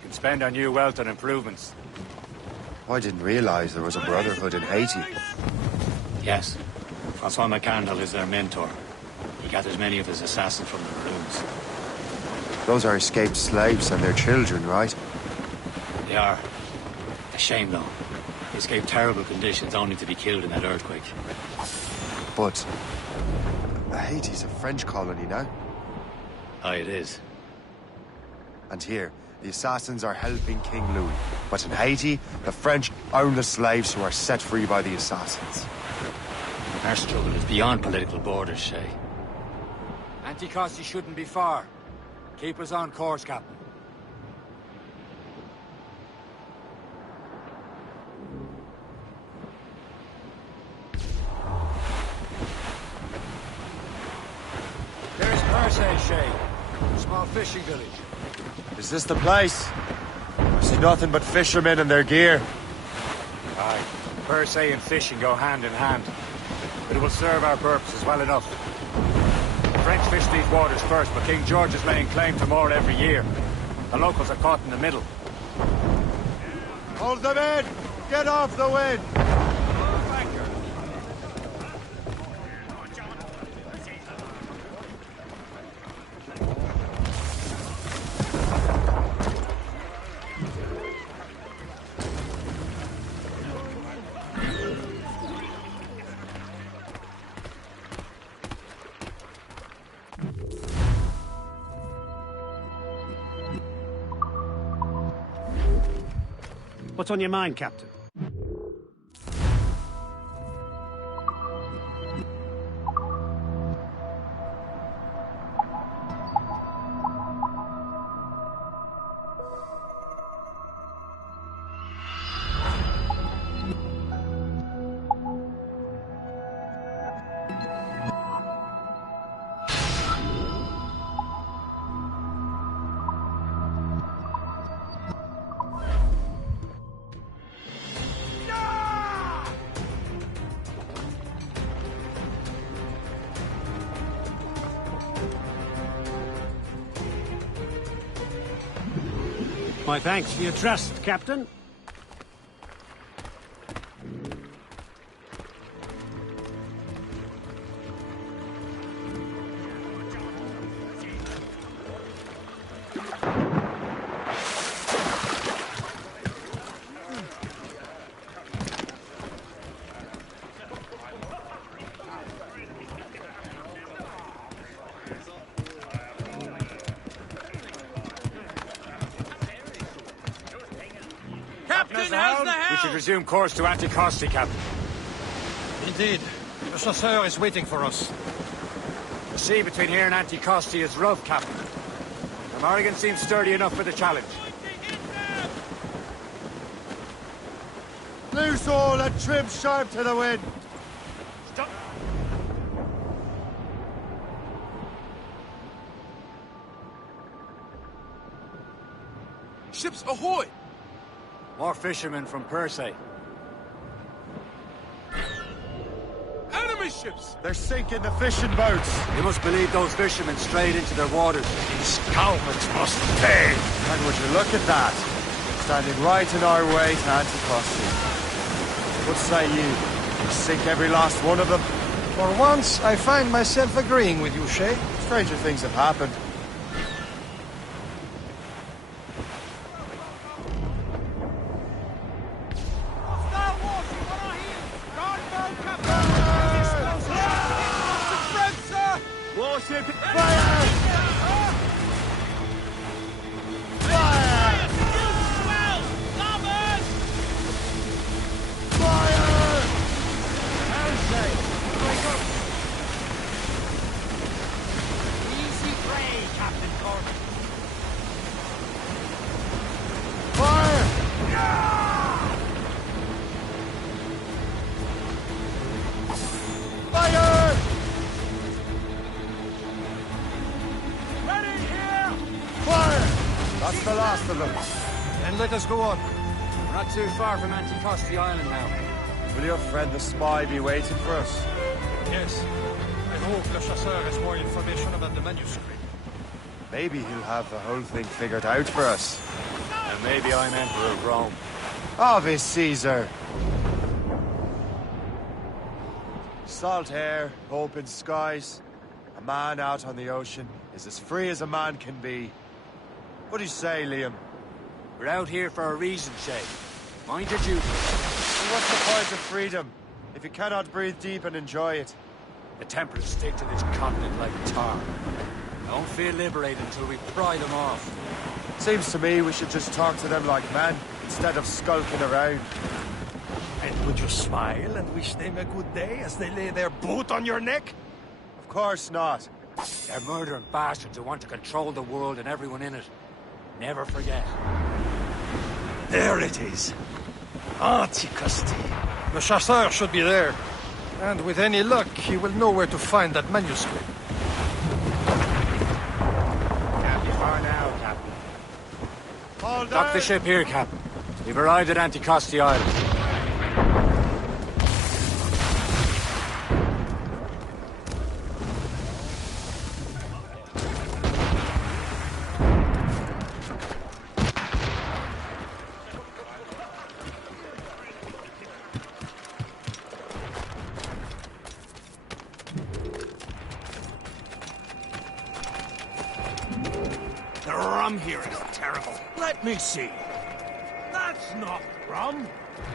can spend our new wealth on improvements. I didn't realize there was a brotherhood in Haiti. Yes. Francois McCandle is their mentor. He gathers many of his assassins from the Maroons. Those are escaped slaves and their children, right? They are. A shame, though. They escaped terrible conditions only to be killed in that earthquake. But Haiti's a French colony now. Aye, it is. And here, the assassins are helping King Louis. But in Haiti, the French own the slaves who are set free by the assassins. Our struggle is beyond political borders, Shay. Anticosti shouldn't be far. Keep us on course, Captain. There's Perse, Shay. Small fishing village. Is this the place? I see nothing but fishermen and their gear. Aye. Perse and fishing go hand in hand. But it will serve our purposes well enough. The French fish these waters first, but King George is laying claim to more every year. The locals are caught in the middle. Hold them in! Get off the wind! What's on your mind, Captain? My thanks for your trust, Captain. We should resume course to Anticosti, Captain. Indeed. The chasseur is waiting for us. The sea between here and Anticosti is rough, Captain. The Morrigan seems sturdy enough for the challenge. Loose all and trim sharp to the wind! Stop! Ships ahoy! More fishermen from Perse. Enemy ships! They're sinking the fishing boats! You must believe those fishermen strayed into their waters. These cowards must pay! And would you look at that? Standing right in our way to Anticosti. What say you? We sink every last one of them? For once, I find myself agreeing with you, Shay. Stranger things have happened. Warship! Fire! Fire! Fire! Easy prey, Captain Corbin. Fire! Fire! Fire! That's the last of them. And let us go on. We're not too far from Anticosti Island now. Will your friend the spy be waiting for us? Yes. I hope Le Chasseur has more information about the manuscript. Maybe he'll have the whole thing figured out for us. And maybe I'm Emperor of Rome. Ave Caesar! Salt air, open skies. A man out on the ocean is as free as a man can be. What do you say, Liam? We're out here for a reason, Shay. Mind your duty. And what's the point of freedom if you cannot breathe deep and enjoy it? The Templars stick to this continent like tar. I don't feel liberated until we pry them off. Seems to me we should just talk to them like men, instead of skulking around. And would you smile and wish them a good day as they lay their boot on your neck? Of course not. They're murdering bastards who want to control the world and everyone in it. Never forget. There it is. Anticosti. The Chasseur should be there. And with any luck, he will know where to find that manuscript. Can't be far now, Captain. Hold Dock down. the ship here, Captain. We've arrived at Anticosti Island. The rum here is terrible. Let me see. That's not rum.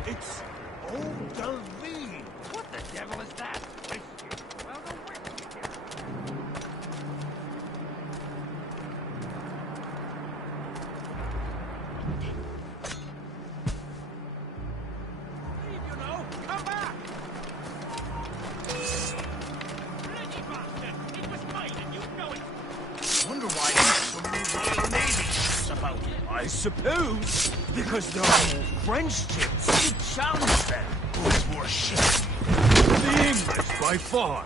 It's eau de vie. What the devil is that? You know, come back. Bloody bastard! It was mine, and you know it. Wonder why there's so many Royal Navy ships about. I suppose because there are more French ships to challenge them. Who's more ships? The English by far,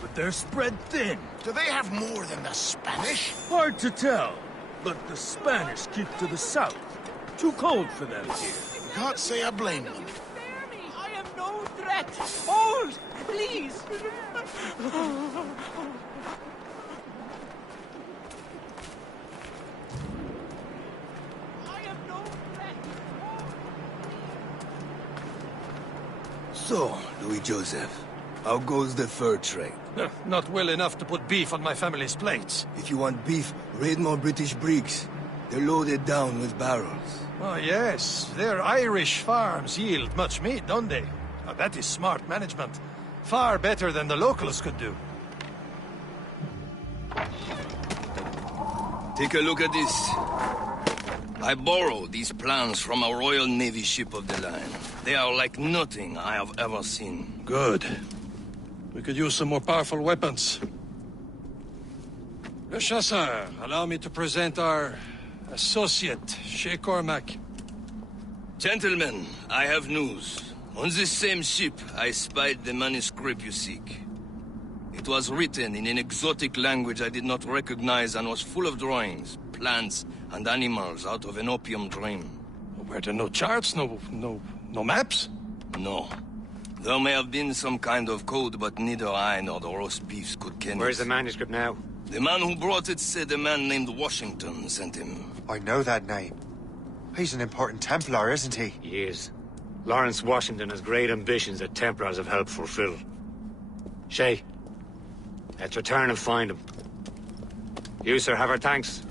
but they're spread thin. Do they have more than the Spanish? Hard to tell, but the Spanish keep to the south. Too cold for them here. Can't say I blame them. I am no threat. Hold, please. So, Louis Joseph, how goes the fur trade? Not well enough to put beef on my family's plates. If you want beef, raid more British brigs. They're loaded down with barrels. Oh, yes. Their Irish farms yield much meat, don't they? Now, that is smart management. Far better than the locals could do. Take a look at this. I borrowed these plans from a Royal Navy ship of the line. They are like nothing I have ever seen. Good. We could use some more powerful weapons. Le Chasseur, allow me to present our associate, Shay Cormac. Gentlemen, I have news. On this same ship, I spied the manuscript you seek. It was written in an exotic language I did not recognize and was full of drawings, plants, and animals out of an opium dream. Were there no charts, no maps? No. There may have been some kind of code, but neither I nor the roast beefs could ken it. Where's the manuscript now? The man who brought it said a man named Washington sent him. I know that name. He's an important Templar, isn't he? He is. Lawrence Washington has great ambitions that Templars have helped fulfill. Shay, let's return and find him. You, sir, have our thanks.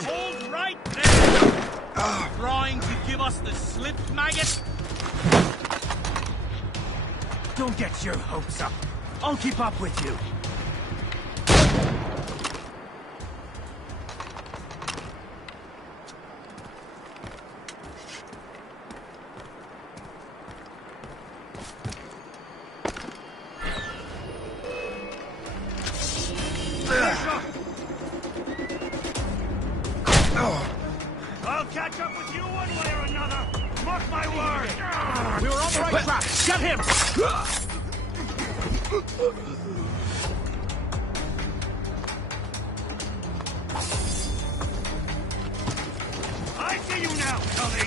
Hold right there! Trying to give us the slip, maggot? Don't get your hopes up. I'll keep up with you. right track! Get him! I see you now, Cully!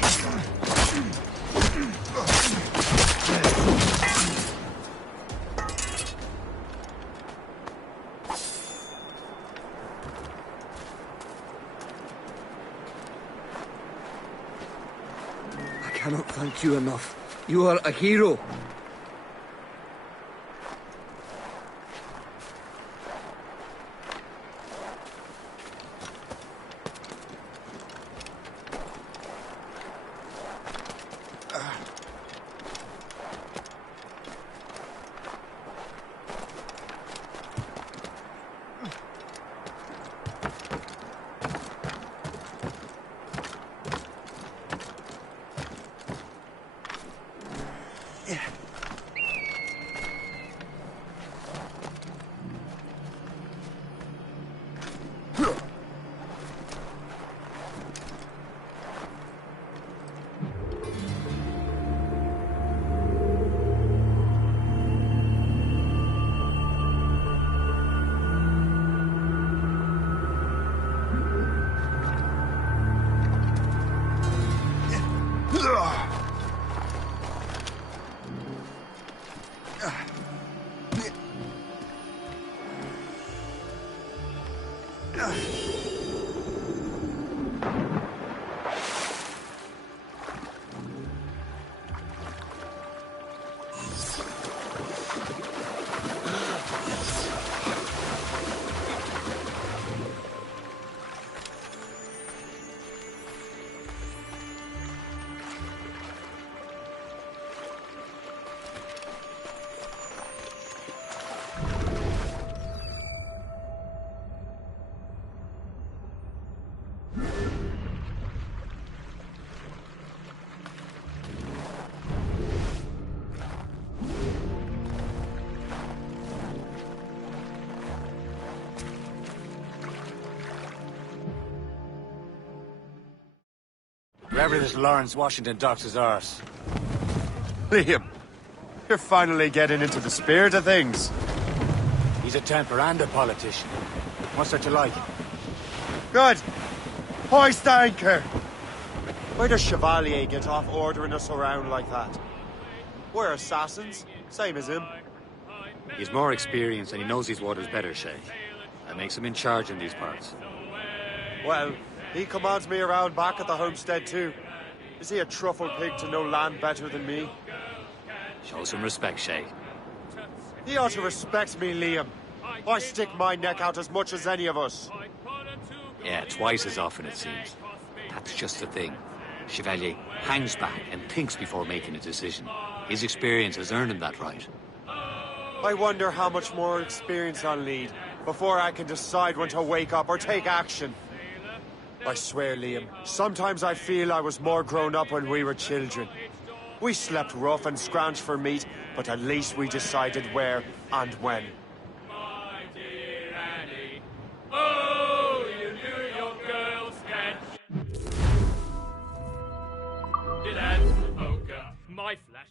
I cannot thank you enough. You are a hero. Wherever this Lawrence Washington docks his arse. Liam, you're finally getting into the spirit of things. He's a temper and a politician. What's there to like? Good. Hoist anchor. Why does Chevalier get off ordering us around like that? We're assassins, same as him. He's more experienced and he knows these waters better, Shay. That makes him in charge in these parts. Well, he commands me around back at the homestead too. Is he a truffle pig to know land better than me? Show some respect, Shay. He ought to respect me, Liam. I stick my neck out as much as any of us. Yeah, twice as often it seems. That's just the thing. Chevalier hangs back and thinks before making a decision. His experience has earned him that right. I wonder how much more experience I'll need before I can decide when to wake up or take action. I swear, Liam, sometimes I feel I was more grown up when we were children. We slept rough and scrounged for meat, but at least we decided where and when. Oh, you knew your girl sketch. Did add some poker. My flash.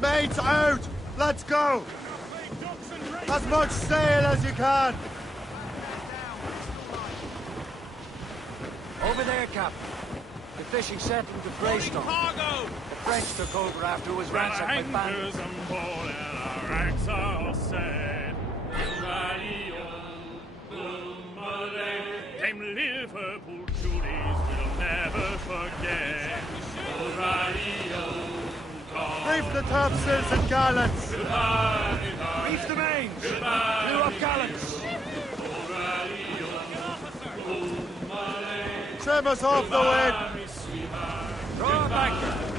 Mates out! Let's go! As much sail as you can! Over there, Captain. The fishing settlement of Greystone. The French took over after it was ransacked by bandits. them Liverpool toolies will never forget. Reef the topsails and gallants! Reef the mains! Clear up gallants! Trim us off the wind! Draw back!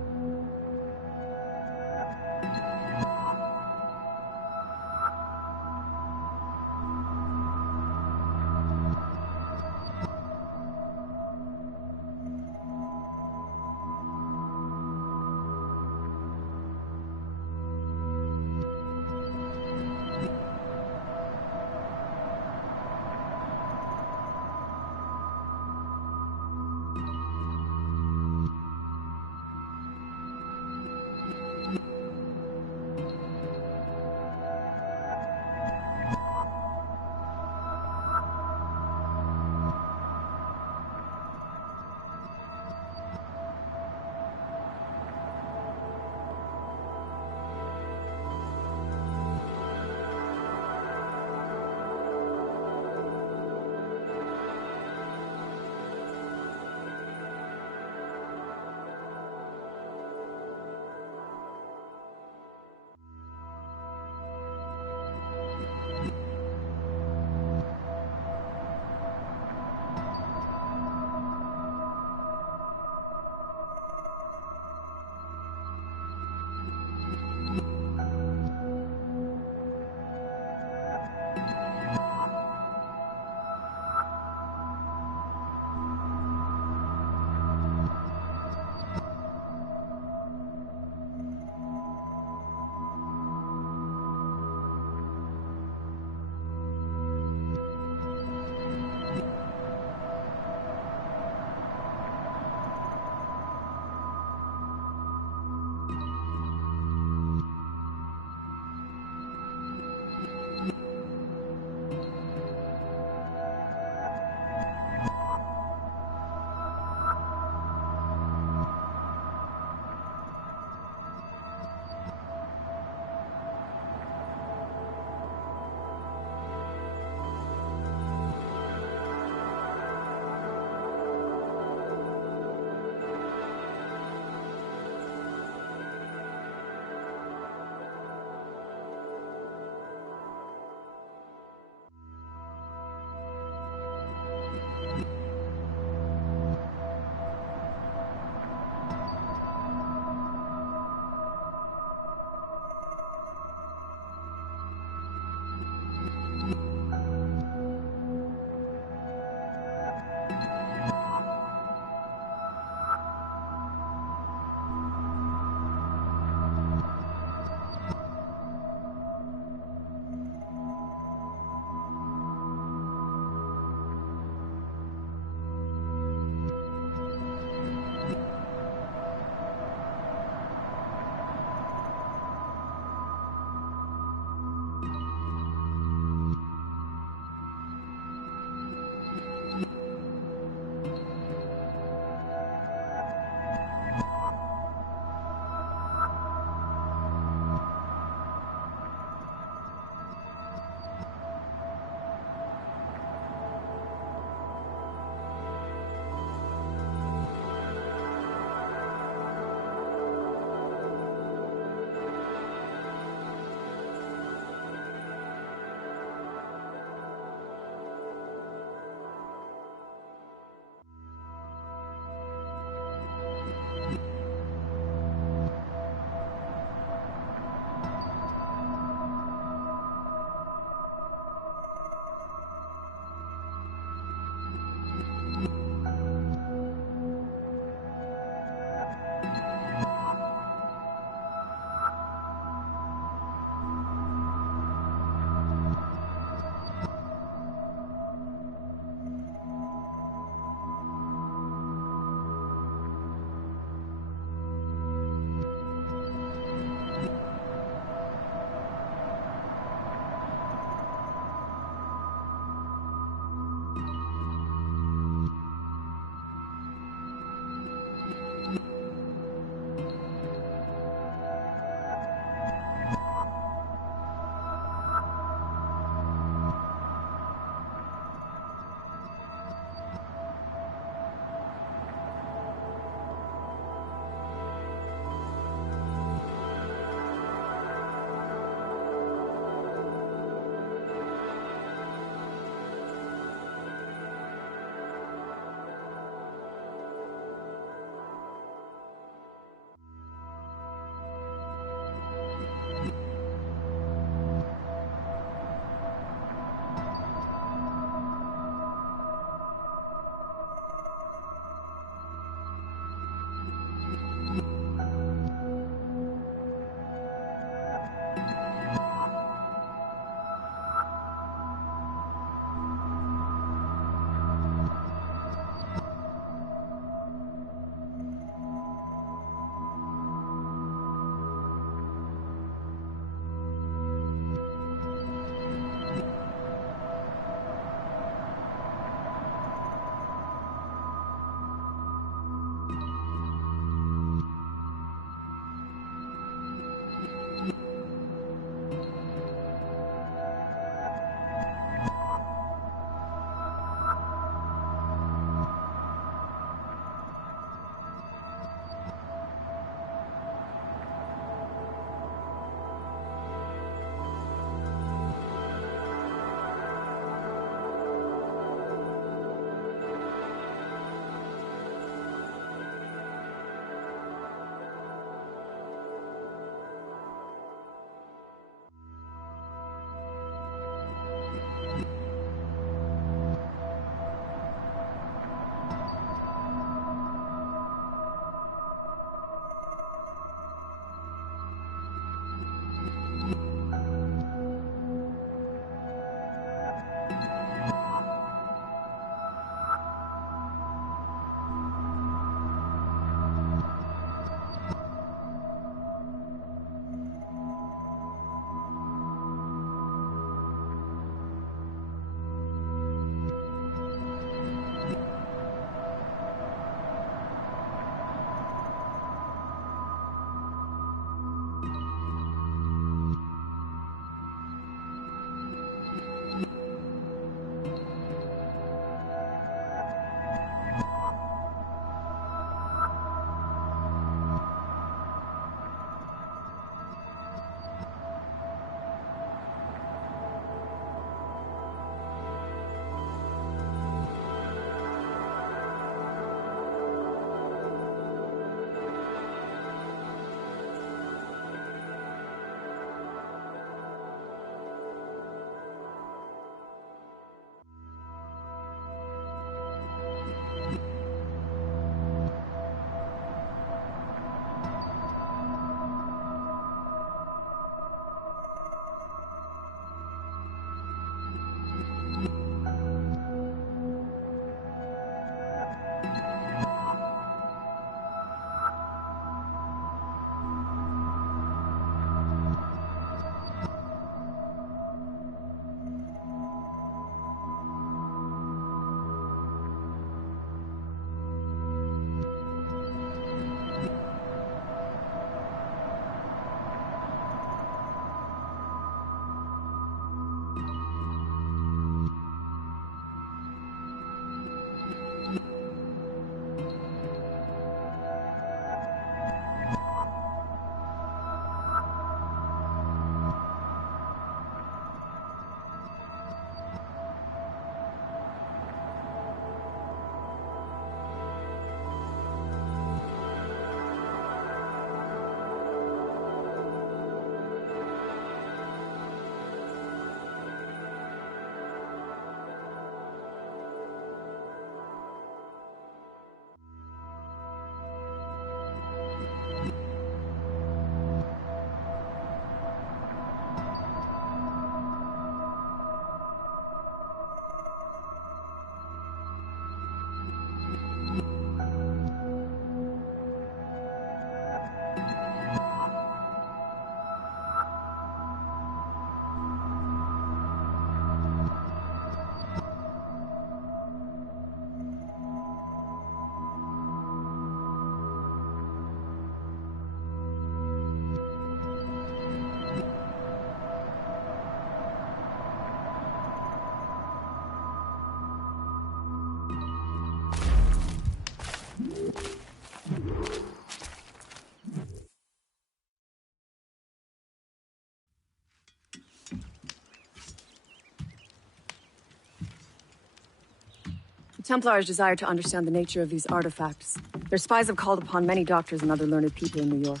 Templars desire to understand the nature of these artifacts. Their spies have called upon many doctors and other learned people in New York.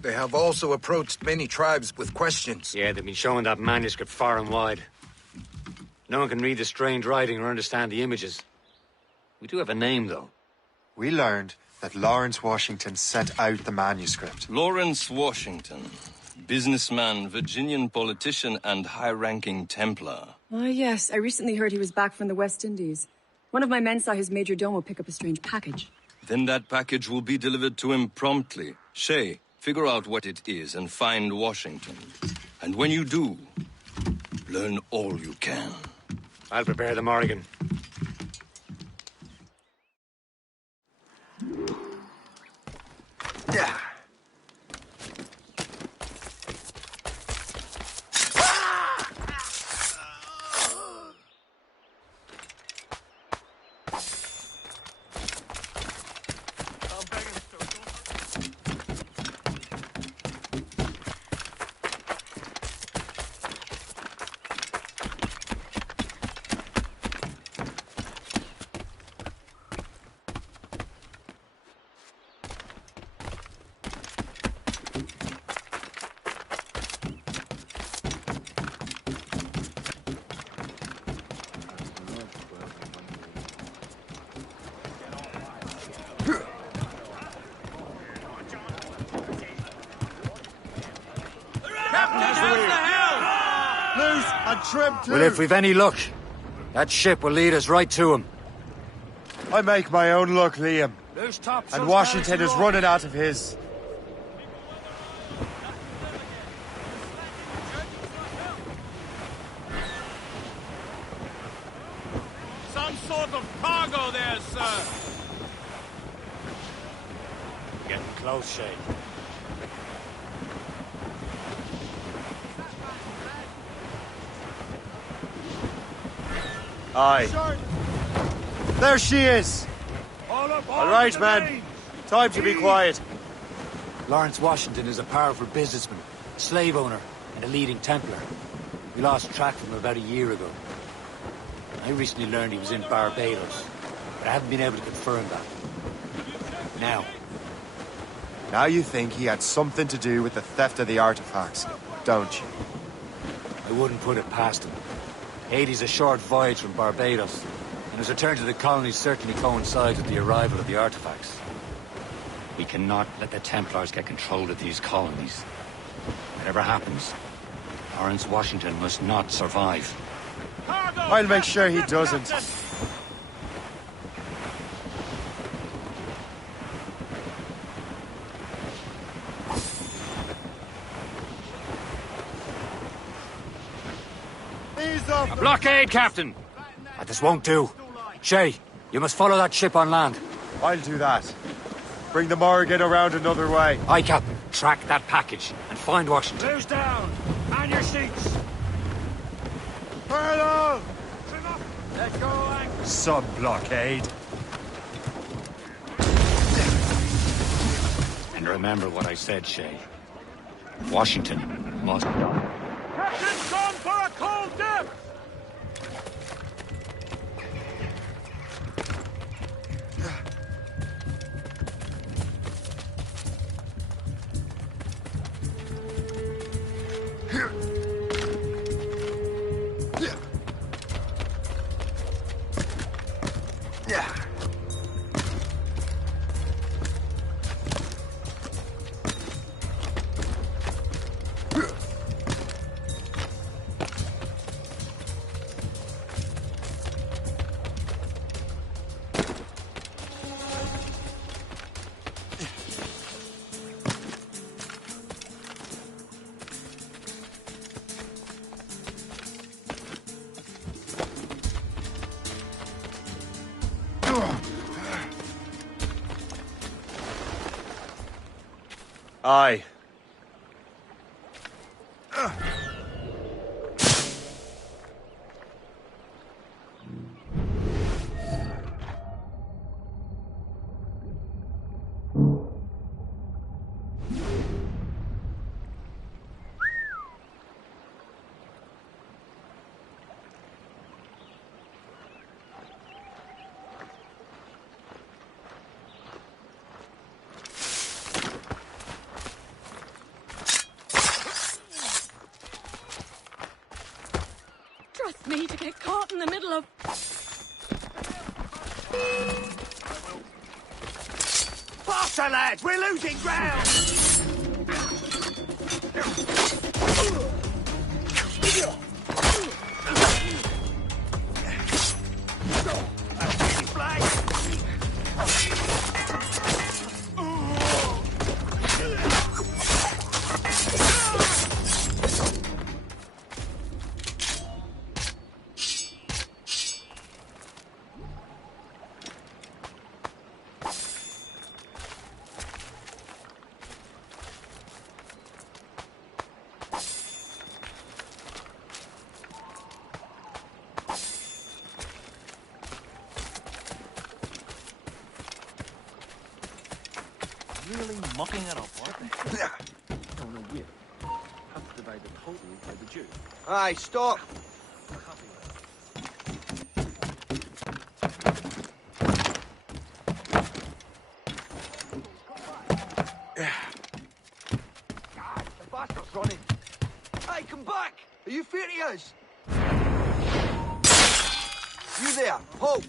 They have also approached many tribes with questions. Yeah, they've been showing that manuscript far and wide. No one can read the strange writing or understand the images. We do have a name, though. We learned that Lawrence Washington sent out the manuscript. Lawrence Washington. Businessman, Virginian politician, and high-ranking Templar. Ah, yes. I recently heard he was back from the West Indies. One of my men saw his major domo pick up a strange package. Then that package will be delivered to him promptly. Shay, figure out what it is and find Washington. And when you do, learn all you can. I'll prepare the Morrigan. Yeah. Well, if we've any luck, that ship will lead us right to him. I make my own luck, Liam. And Washington is running out of his. Some sort of cargo there, sir. Getting close, Shay. Aye. There she is! All right, man. Time to be quiet. Lawrence Washington is a powerful businessman, slave owner, and a leading Templar. We lost track of him about a year ago. I recently learned he was in Barbados, but I haven't been able to confirm that. Now you think he had something to do with the theft of the artifacts, don't you? I wouldn't put it past him. Haiti's a short voyage from Barbados, and his return to the colonies certainly coincides with the arrival of the artifacts. We cannot let the Templars get control of these colonies. Whatever happens, Lawrence Washington must not survive. I'll make sure he doesn't. A blockade, Captain! This won't do. Shay, you must follow that ship on land. I'll do that. Bring the Morrigan around another way. Aye, Captain. Track that package and find Washington. Close down! On your seats! Furlough! Let's go, anchor! Sub-blockade. And remember what I said, Shay. Washington must die. Captain's gone for a cold dip! Aye. the middle of... Faster, lads! We're losing ground! Really mucking it up, aren't they? Oh, no, weird. Have to divide the total by the Jew. Aye, stop! The bastard's running! Hey, come back! Are you fair to us? You there, halt!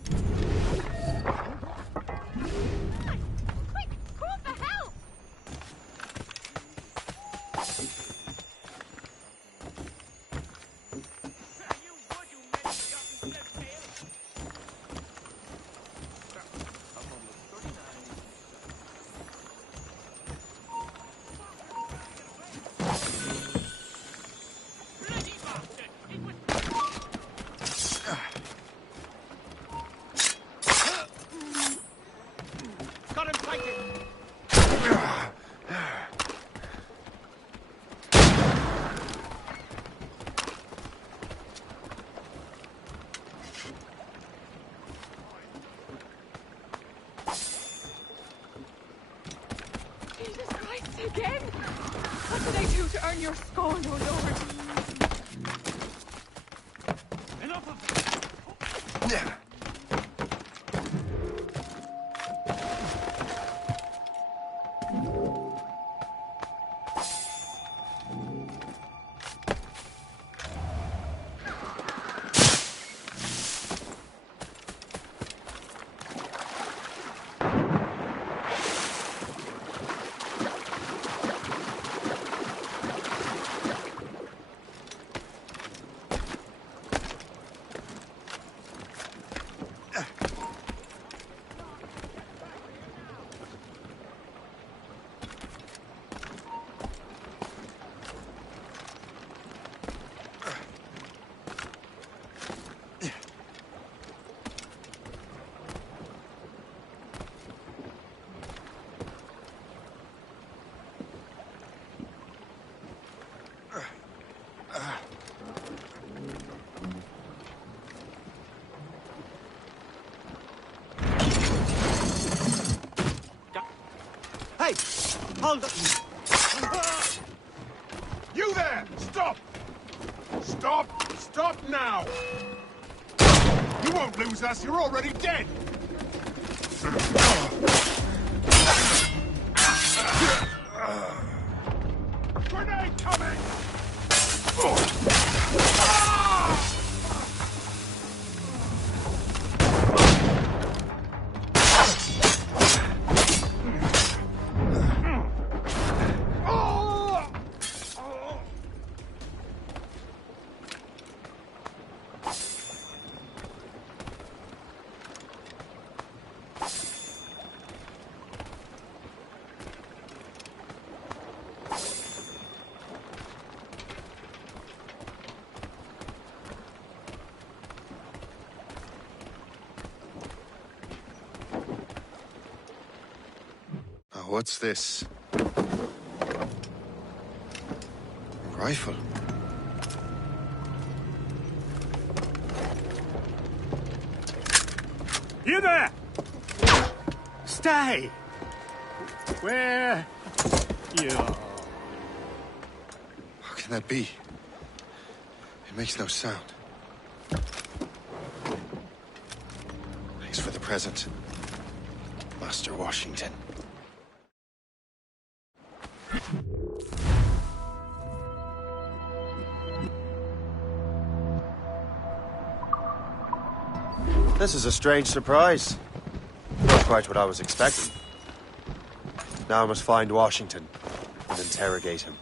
Again? What did I do to earn your scorn, oh Lord? Enough of this! Hey! Hold up! You there! Stop! Stop! Stop now! You won't lose us, you're already dead! Grenade coming! What's this? A rifle. You there! Stay! Where you are. How can that be? It makes no sound. Thanks for the present, Master Washington. This is a strange surprise. Not quite what I was expecting. Now I must find Washington and interrogate him.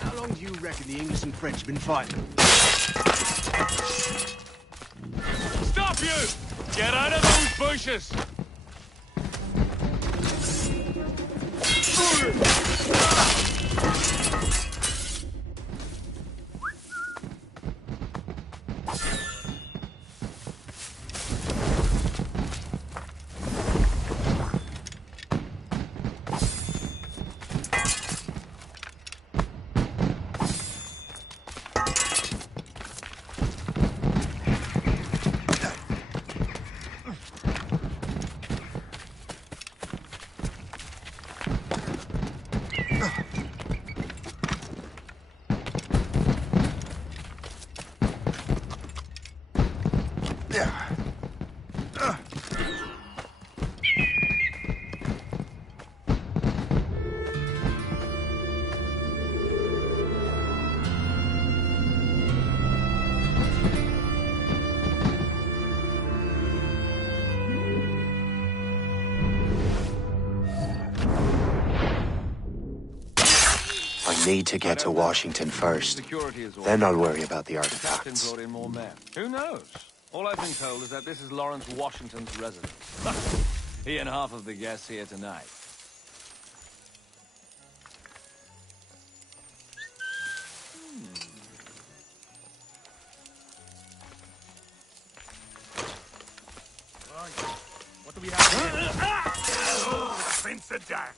How long do you reckon the English and French have been fighting? Stop you! Get out of those bushes! I need to get to Washington first. Then I'll worry about the Captain artifacts. brought in more men. Who knows? All I've been told is that this is Lawrence Washington's residence. He and half of the guests here tonight. What do we have here? Oh, Spencer Jack.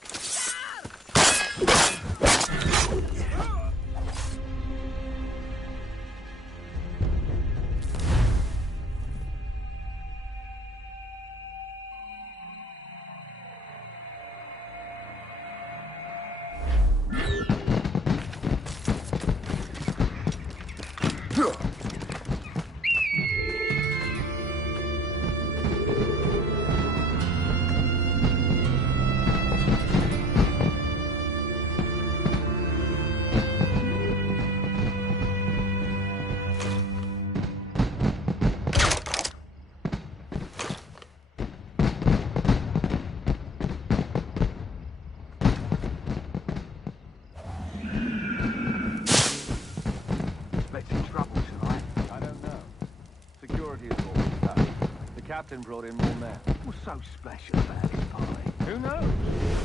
Captain brought in more men. What's so special about this party? Who knows?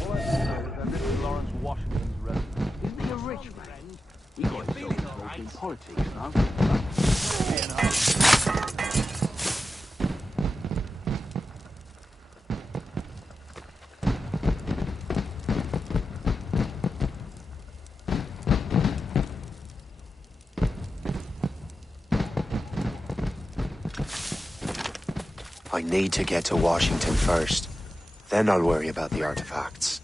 All I know is that this is Lawrence Washington's residence. Isn't he a rich man? He got himself involved in politics, no? I need to get to Washington first. Then I'll worry about the artifacts.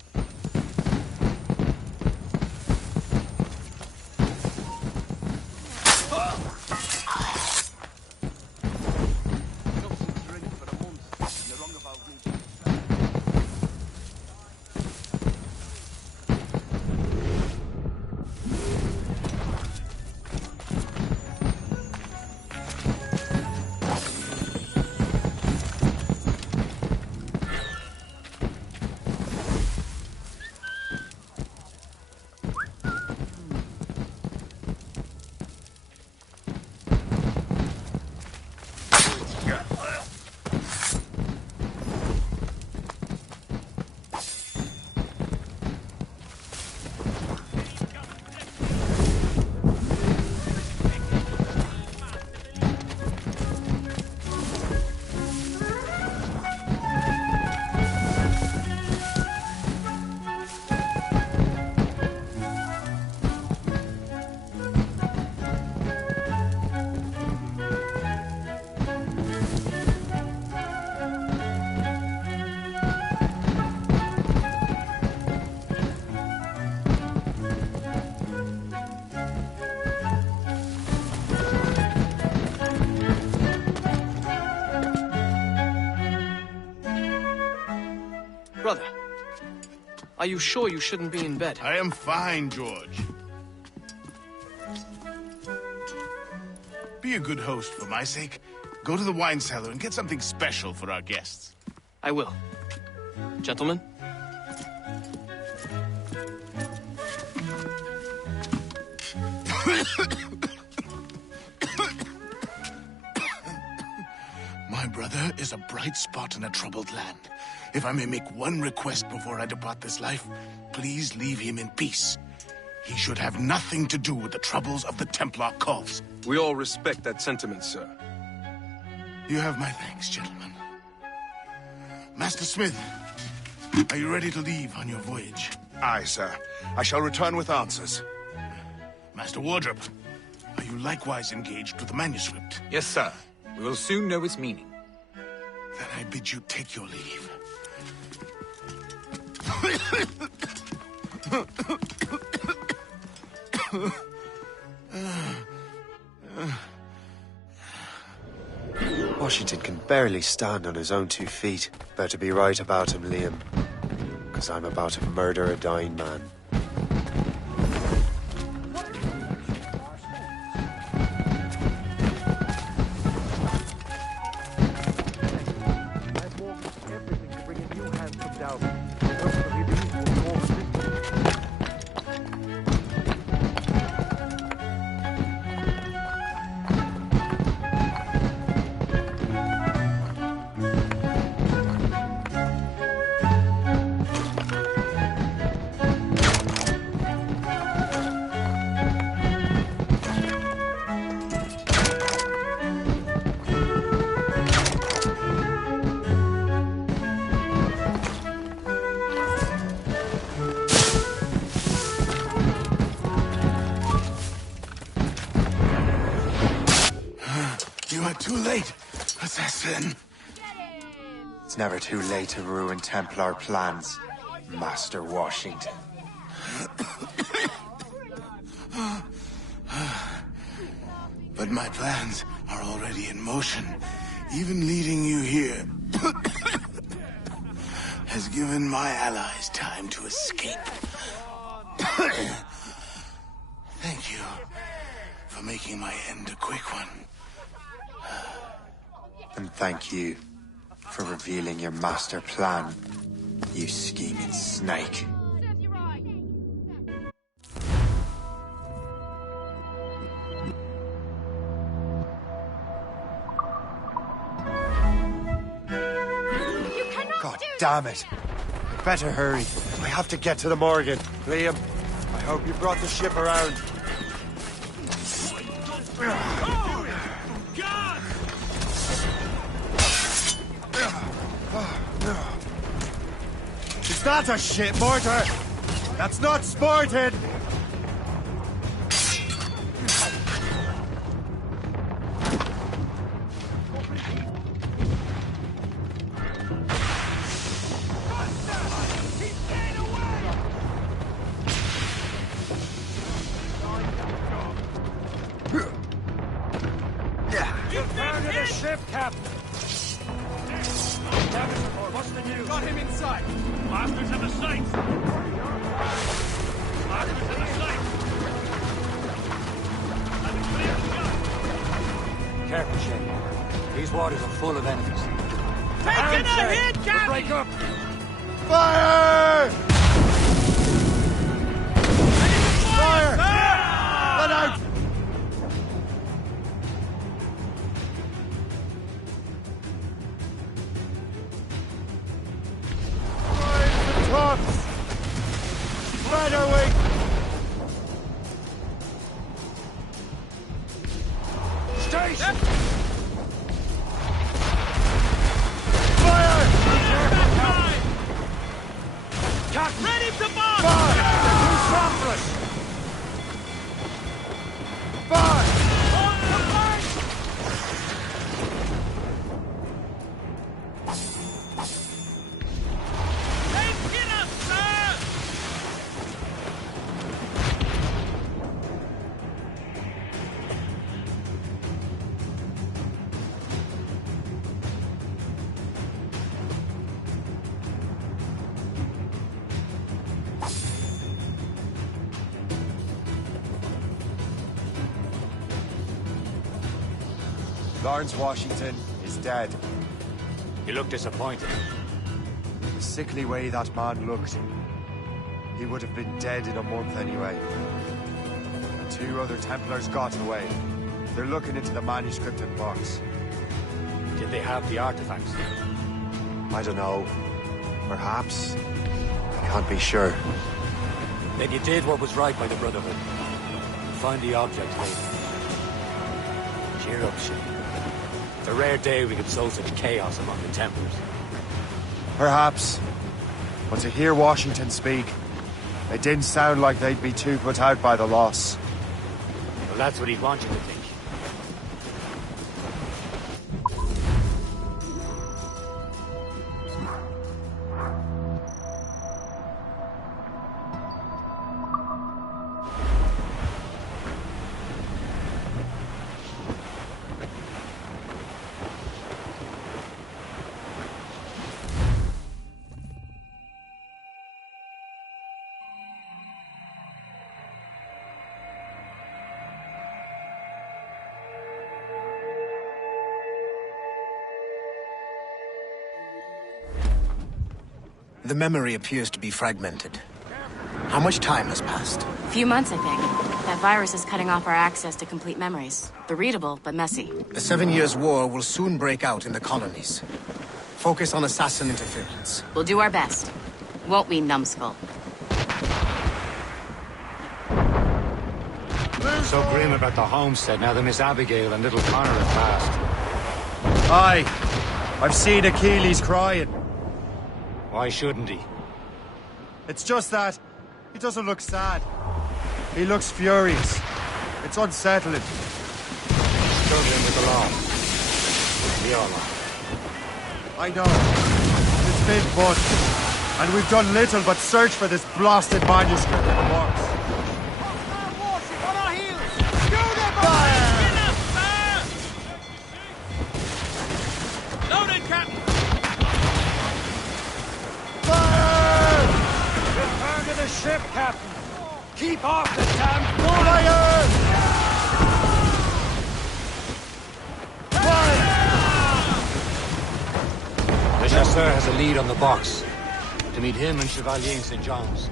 Are you sure you shouldn't be in bed? I am fine, George. Be a good host for my sake. Go to the wine cellar and get something special for our guests. I will. Gentlemen? My brother is a bright spot in a troubled land. If I may make one request before I depart this life, please leave him in peace. He should have nothing to do with the troubles of the Templar cults. We all respect that sentiment, sir. You have my thanks, gentlemen. Master Smith, are you ready to leave on your voyage? Aye, sir. I shall return with answers. Master Wardrop, are you likewise engaged with the manuscript? Yes, sir. We will soon know its meaning. Then I bid you take your leave. Washington can barely stand on his own 2 feet. Better be right about him, Liam. Because I'm about to murder a dying man. Too late, assassin. It's never too late to ruin Templar plans, Master Washington. But my plans are already in motion. Even leading you here has given my allies time to escape. Thank you for making my end a quick one. And thank you for revealing your master plan, you scheming snake. God damn it! I better hurry. I have to get to the Morgan. Liam, I hope you brought the ship around. Is that a shit mortar? That's not sported! You found the ship, Captain! What's the news? Got him inside! Masters in the sights! Masters in the sights! I'm a clear shot! Careful, Shane. These waters are full of enemies. Taking a hit, Captain! Break up! Fire! Fire! Let out! Tops! Right away! Station! Fire! Captain! Lawrence Washington is dead. You look disappointed. The sickly way that man looked. He would have been dead in a month anyway. The 2 other Templars got away. They're looking into the manuscript and box. Did they have the artifacts? I don't know. Perhaps. I can't be sure. Then you did what was right by the Brotherhood. Find the object later. Cheer up, Shane. It's a rare day we could sow such chaos among the Templars. Perhaps. But to hear Washington speak, it didn't sound like they'd be too put out by the loss. Well, that's what he'd want you to think. The memory appears to be fragmented. How much time has passed? A few months, I think. That virus is cutting off our access to complete memories. They're readable, but messy. The 7 Years' War will soon break out in the colonies. Focus on assassin interference. We'll do our best. Won't we, numbskull? So grim about the homestead now that Miss Abigail and little Connor have passed. Aye. I've seen Achilles crying. Why shouldn't he? It's just that he doesn't look sad. He looks furious. It's unsettling. Struggling with the loss. We all are. I know. It's been fun. And we've done little but search for this blasted manuscript in the box. Loaded, Captain! Return to the ship, Captain! Keep off the damn bull! The chasseur has a lead on the box. To meet him and Chevalier in St. John's.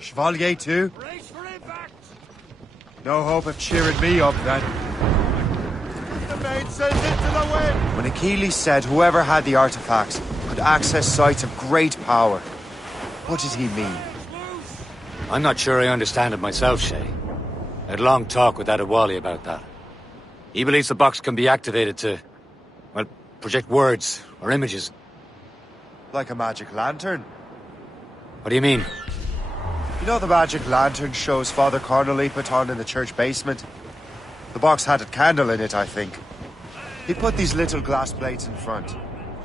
Chevalier too? No hope of cheering me up then. The maid sends it to the wind! When Achilles said whoever had the artifact could access sites of great power, what did he mean? I'm not sure I understand it myself, Shay. I had a long talk with Adewale about that. He believes the box can be activated to, well, project words or images. Like a magic lantern? What do you mean? You know the magic lantern shows Father Connolly put on in the church basement? The box had a candle in it, I think. He put these little glass plates in front.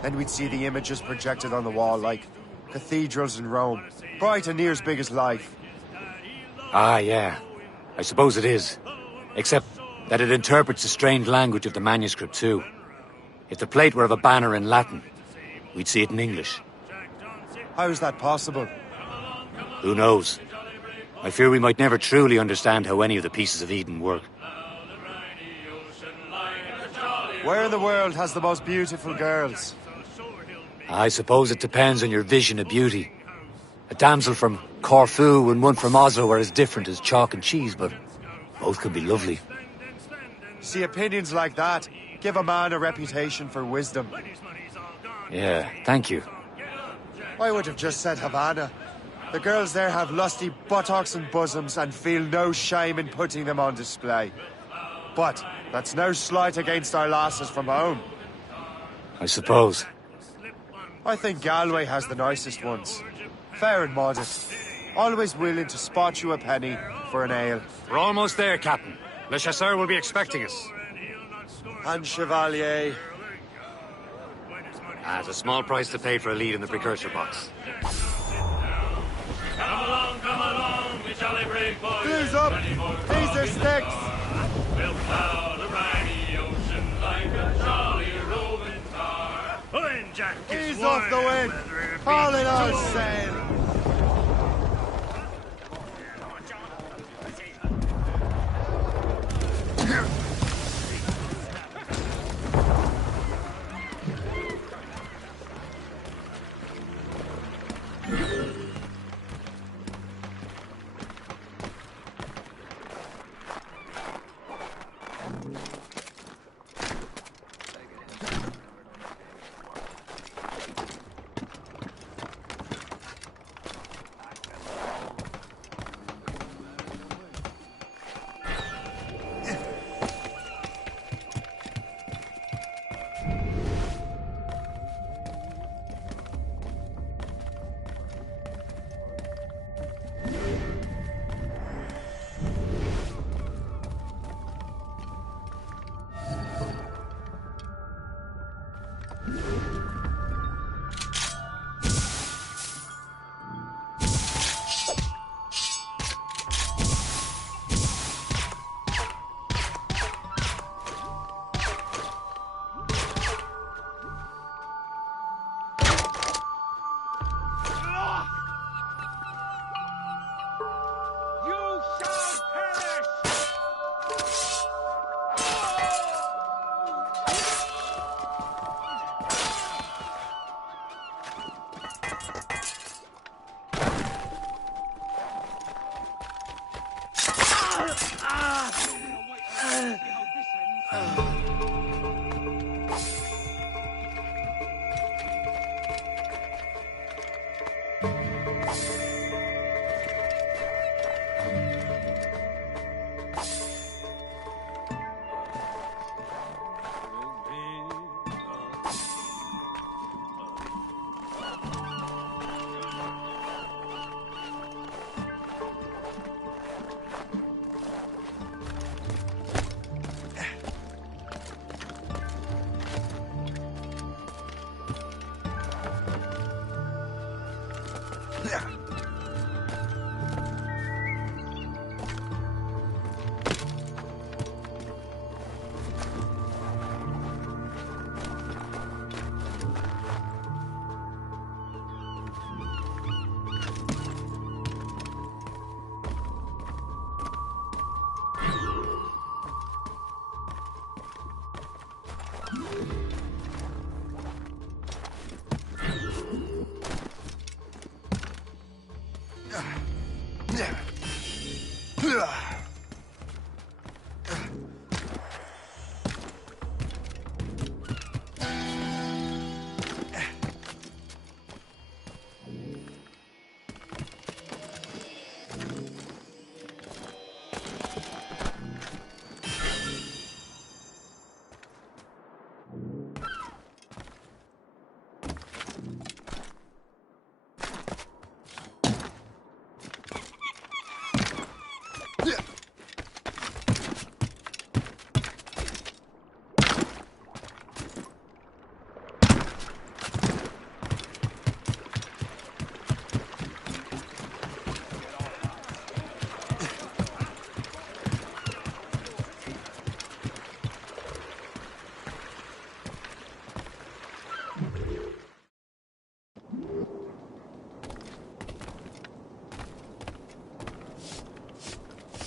Then we'd see the images projected on the wall like cathedrals in Rome. Bright and near as big as life. Ah, yeah. I suppose it is. Except that it interprets the strange language of the manuscript, too. If the plate were of a banner in Latin, we'd see it in English. How is that possible? Who knows? I fear we might never truly understand how any of the pieces of Eden work. Where in the world has the most beautiful girls? I suppose it depends on your vision of beauty. A damsel from Corfu and one from Oslo are as different as chalk and cheese, but both could be lovely. See, opinions like that give a man a reputation for wisdom. Yeah, thank you. I would have just said Havana. The girls there have lusty buttocks and bosoms and feel no shame in putting them on display. But that's no slight against our lasses from home. I suppose. I think Galway has the nicest ones. Fair and modest. Always willing to spot you a penny for an ale. We're almost there, Captain. Le Chasseur will be expecting us. And Chevalier. It's a small price to pay for a lead in the precursor box. Come along, we jolly brave boys. Blues up! These are sticks! We'll plow the briny ocean like a jolly roving tar. When Jack is Ease off the wind! Haul it on sail!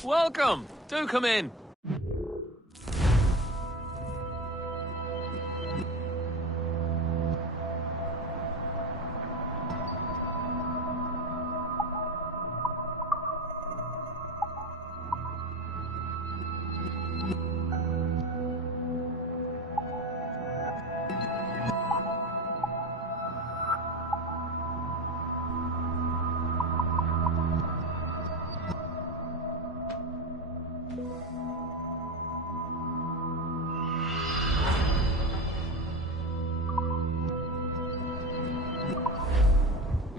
Welcome! Do come in.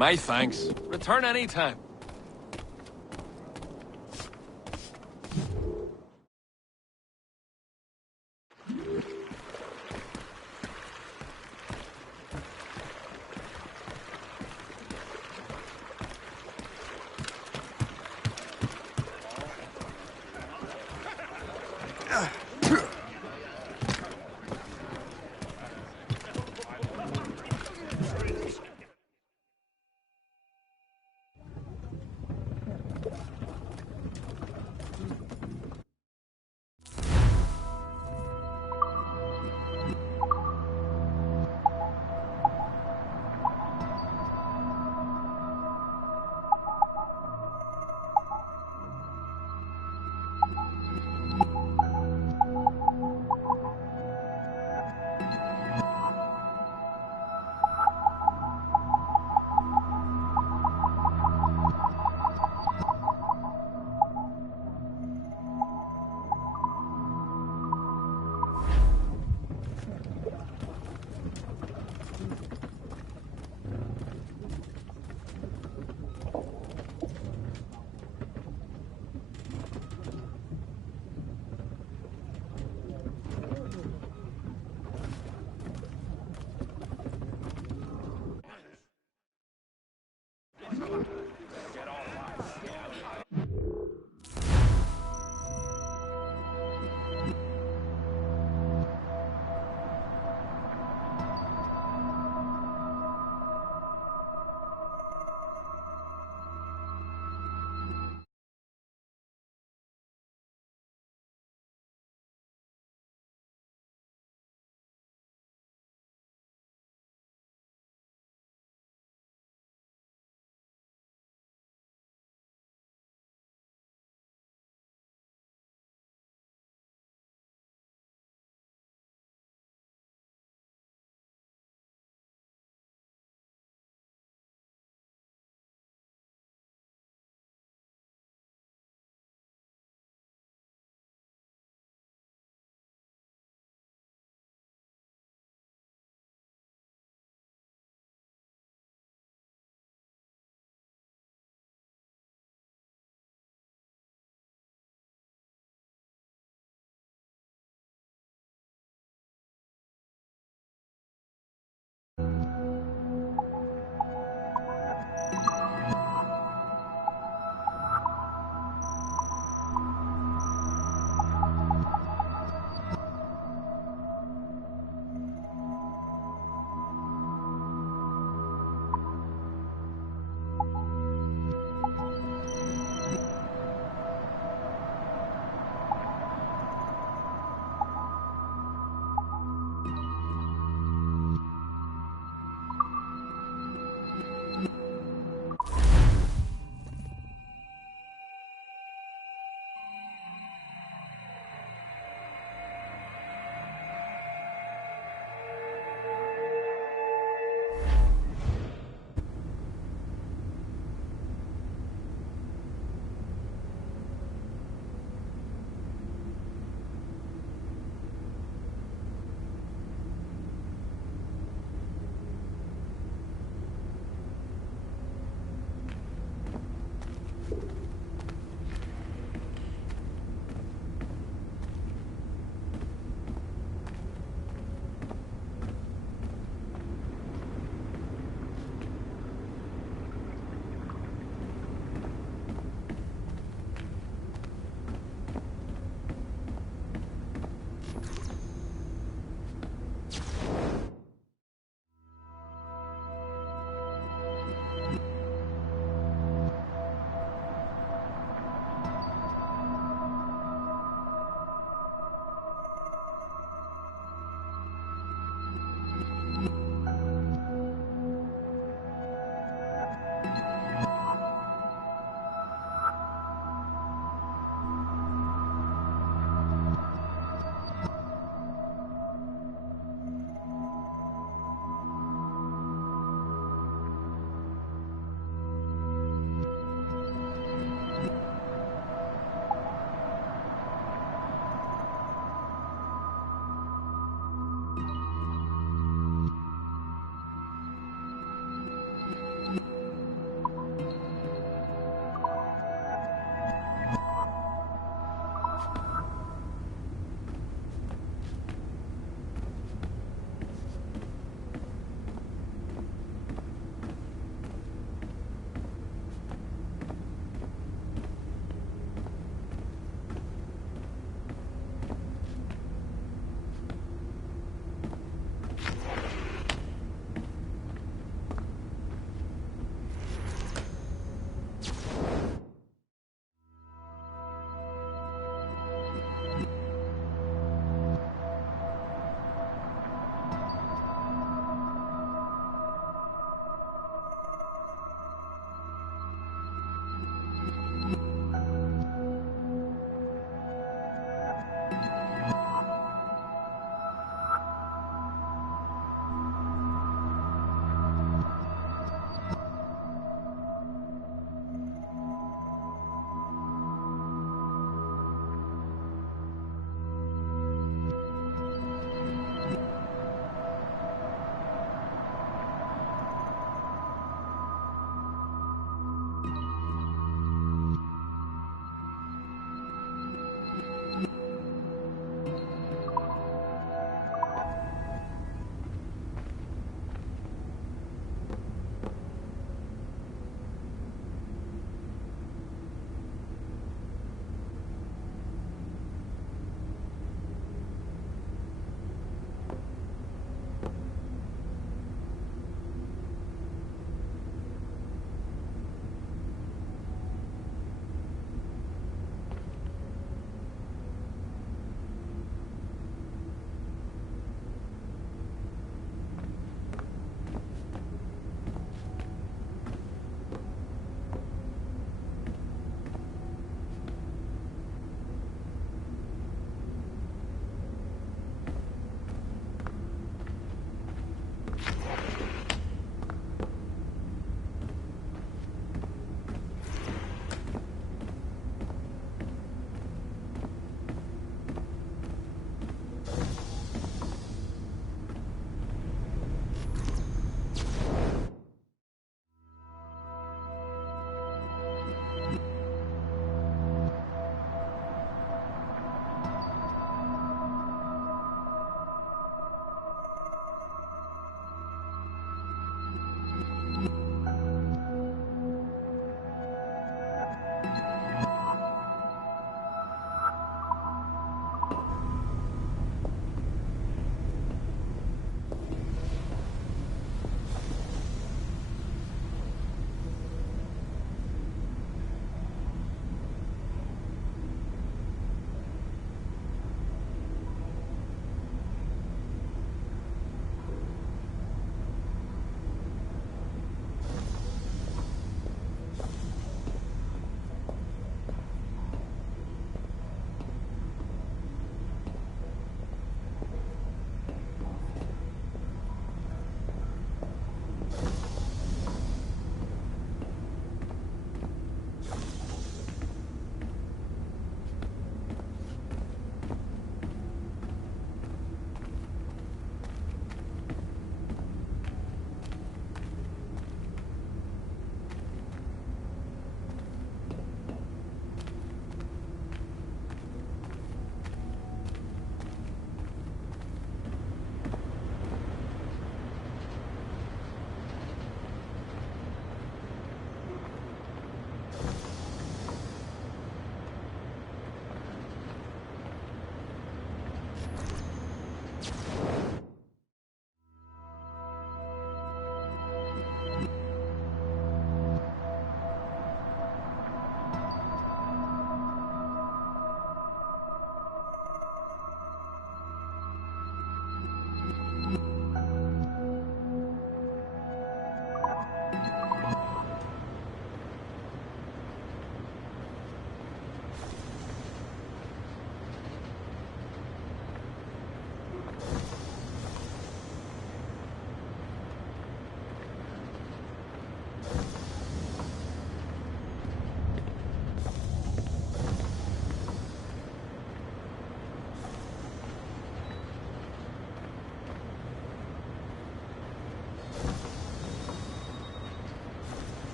My thanks. Return any time.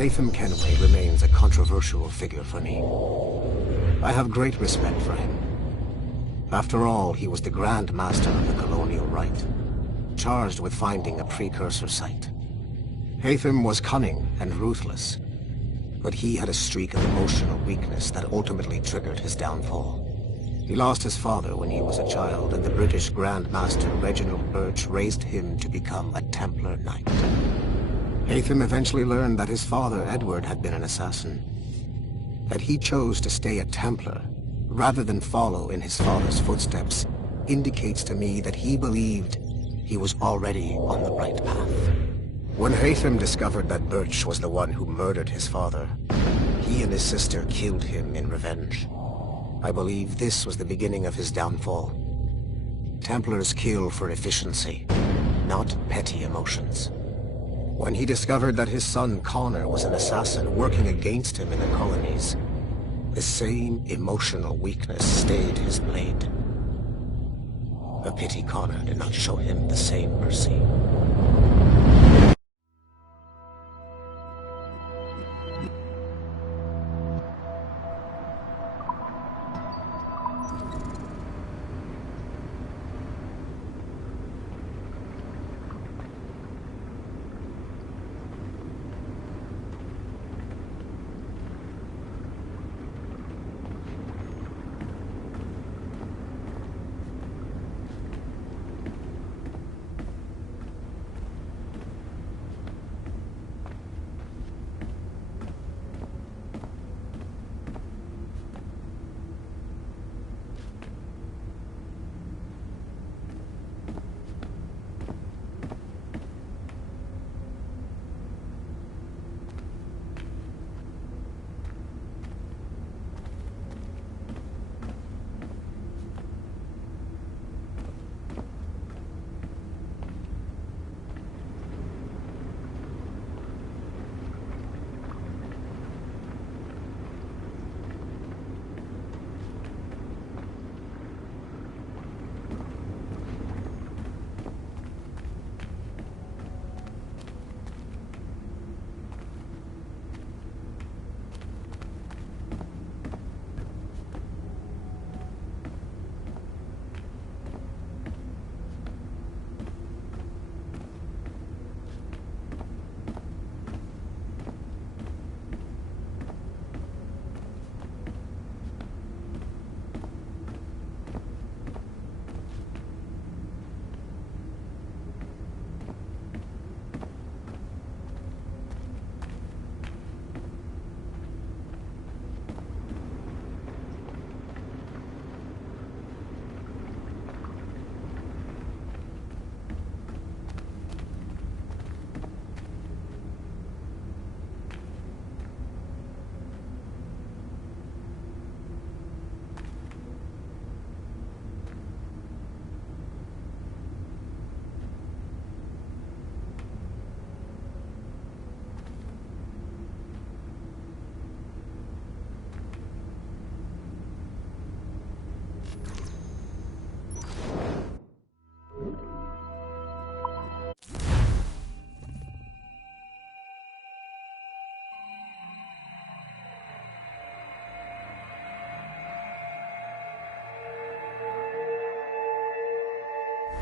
Haytham Kenway remains a controversial figure for me. I have great respect for him. After all, he was the Grand Master of the Colonial Rite, charged with finding a precursor site. Haytham was cunning and ruthless, but he had a streak of emotional weakness that ultimately triggered his downfall. He lost his father when he was a child, and the British Grand Master Reginald Birch raised him to become a Templar Knight. Haytham eventually learned that his father, Edward, had been an assassin. That he chose to stay a Templar, rather than follow in his father's footsteps, indicates to me that he believed he was already on the right path. When Haytham discovered that Birch was the one who murdered his father, he and his sister killed him in revenge. I believe this was the beginning of his downfall. Templars kill for efficiency, not petty emotions. When he discovered that his son Connor was an assassin working against him in the colonies, the same emotional weakness stayed his blade. A pity Connor did not show him the same mercy.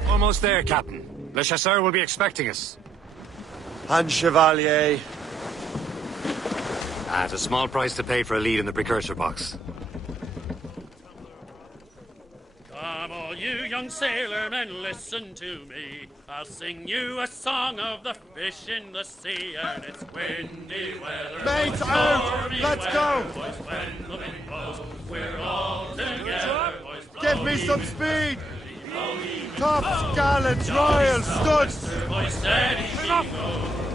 Almost there, Captain. Le Chasseur will be expecting us. And Chevalier. At a small price to pay for a lead in the precursor box. Come all you young sailormen, listen to me. I'll sing you a song of the fish in the sea, and it's windy weather. Mates out! Let's go! Boys, when the wind blows, we're all together. Boys, give me some speed! Tops, gallants, royals, studs! Boys, steady she goes.